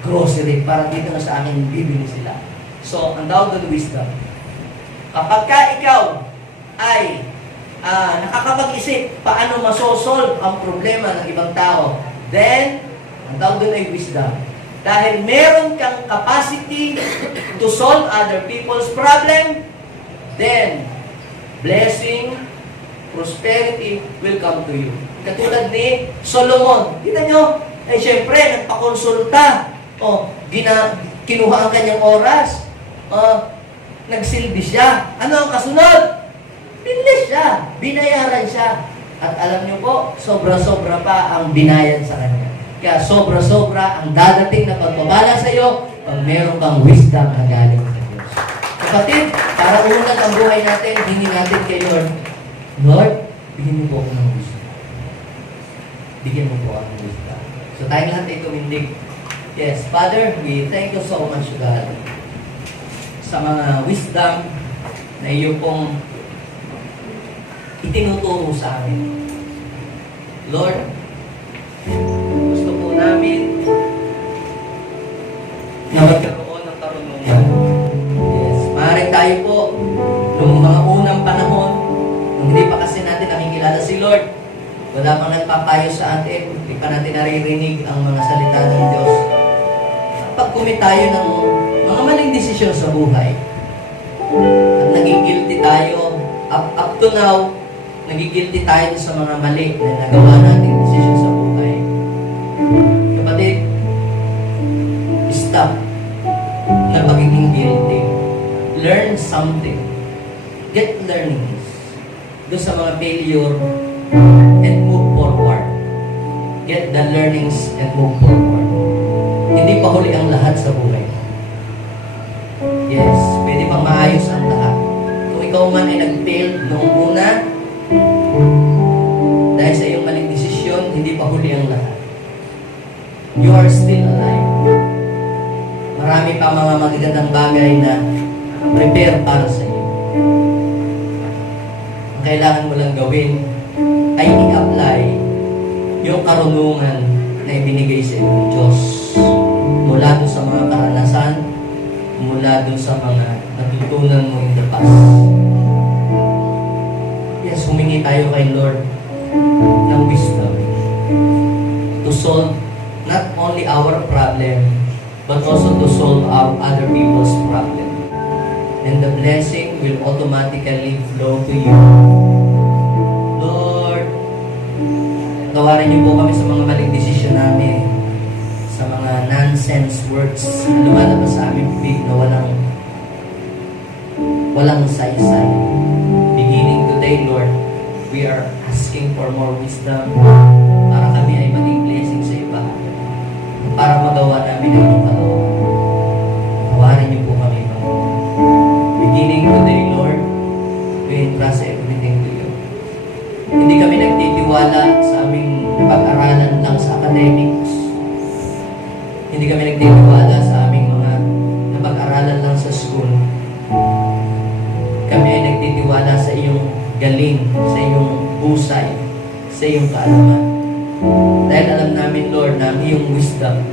grocery para dito na sa akin bibili sila. So, ang tawag doon wisdom. Kapag ka ikaw ay nakakapag-isip paano masosolve ang problema ng ibang tao, then, ang tawag doon ay wisdom. Dahil meron kang capacity to solve other people's problem, then, blessing, prosperity will come to you. Katulad ni Solomon. Kita nyo? Siyempre, nagpakonsulta. Kinuha ang kanyang oras. Nagsilbi siya. Ano ang kasunod? Bilis siya. Binayaran siya. At alam nyo po, sobra-sobra pa ang binayad sa kanya. Kaya sobra-sobra ang dadating na pagpapala sa iyo pag meron kang wisdom na galing sa Diyos. Kapatid, para umunat ang buhay natin, hindi natin kay Lord, Lord, bigyan mo po ako ng wisdom. Bigyan mo po ako ng wisdom. So tayong lahat ay tumindig. Yes, Father, we thank you so much, God, sa mga wisdom na iyo pong itinuturo sa amin. Lord, gusto po namin na magkaroon ng karunungan. Yes, maaaring tayo po noong mga unang panahon, nung hindi pa kasi natin nakikilala si Lord, wala pang nagpapayo sa atin, hindi pa natin naririnig ang mga salita ng Diyos. Pag kumit tayo ng mga maling desisyon sa buhay, at naging guilty tayo, up to now, nagigilty tayo sa mga mali na nagawa natin desisyon sa buhay. Kapatid, stop na pagiging guilty. Learn something. Get learnings doon sa mga failure and move forward. Get the learnings and move forward. Hindi pa huli ang lahat sa buhay. Yes, pwede pang maayos ang lahat. Kung ikaw man ay nag-fail noong una, dahil sa iyong maling desisyon, hindi pa huli ang lahat. You are still alive. Marami pa mga magagandang bagay na prepare para sa iyo. Ang kailangan mo lang gawin ay i-apply yung karunungan na ibinigay sa iyo ng Diyos. Mula doon sa mga karanasan, mula doon sa mga natutunan mo in the past. Yes, humingi tayo kay Lord ng wisdom to solve not only our problem, but also to solve our other people's problem. And the blessing will automatically flow to you. Lord, tawarin niyo po kami sa mga maling desisyon namin, sa mga nonsense words na lumalabas sa aming bibig na walang saysay. Beginning today, Lord, we are asking for more wisdom para kami ay maging blessing sa iba, para magawa namin ang inyong kalooban. Tawarin niyo po kami, Lord. Beginning today, Lord, we entrust everything to you. Hindi kami nagtitiwala sa aming pag-aralan lang sa academics. Hindi kami nagtitiwala sa aming mga napag-aralan lang sa school. Kami ay magtitiwala sa iyong galing, sa iyong husay, sa iyong kaalaman. Dahil alam namin, Lord, na ang iyong wisdom,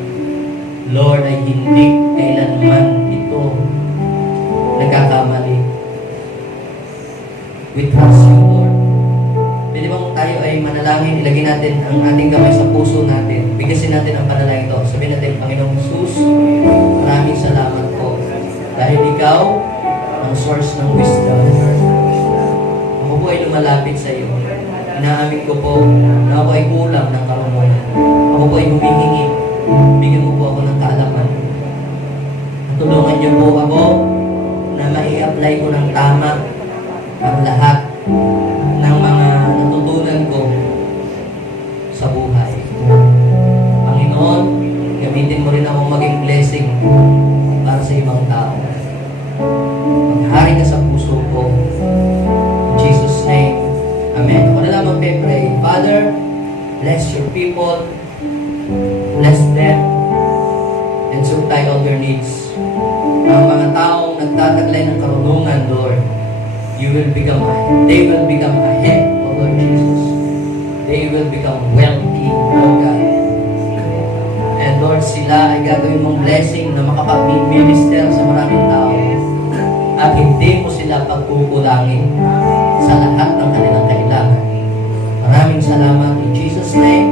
Lord, ay hindi kailanman ito nagkakamali. We trust you, Lord. Pwede bang tayo ay manalangin, ilagay natin ang ating kamay sa puso natin, bigkasin natin ang panalangin ito. Sabihin natin, Panginoong Jesus, maraming salamat po. Dahil ikaw ang source ng wisdom. Ako po ay lumalapit sa iyo. Inaamin ko po na ako ay kulang ng karunungan. Ako po ay humihingi. Bigyan mo po ako ng kaalaman. Tulungan niyo po ako na mai-apply ko ng tama ang lahat ng mga natutunan ko sa buhay. Panginoon, gamitin mo rin ako maging blessing para sa ibang tao. Maghari ka sa puso ko. In Jesus' name, Amen. Ako na lang magpe-pray. Father, bless your people. Bless them. And supply all their needs. Ang mga taong nagtataglay ng karunungan, Lord, they will become a head, O Lord Jesus. They will become wealthy, O God. And Lord, sila ay gagawin mong blessing na makapag-minister sa maraming tao. At hindi mo sila pagkukulangin sa lahat ng kanilang kailangan. Maraming salamat in Jesus' name.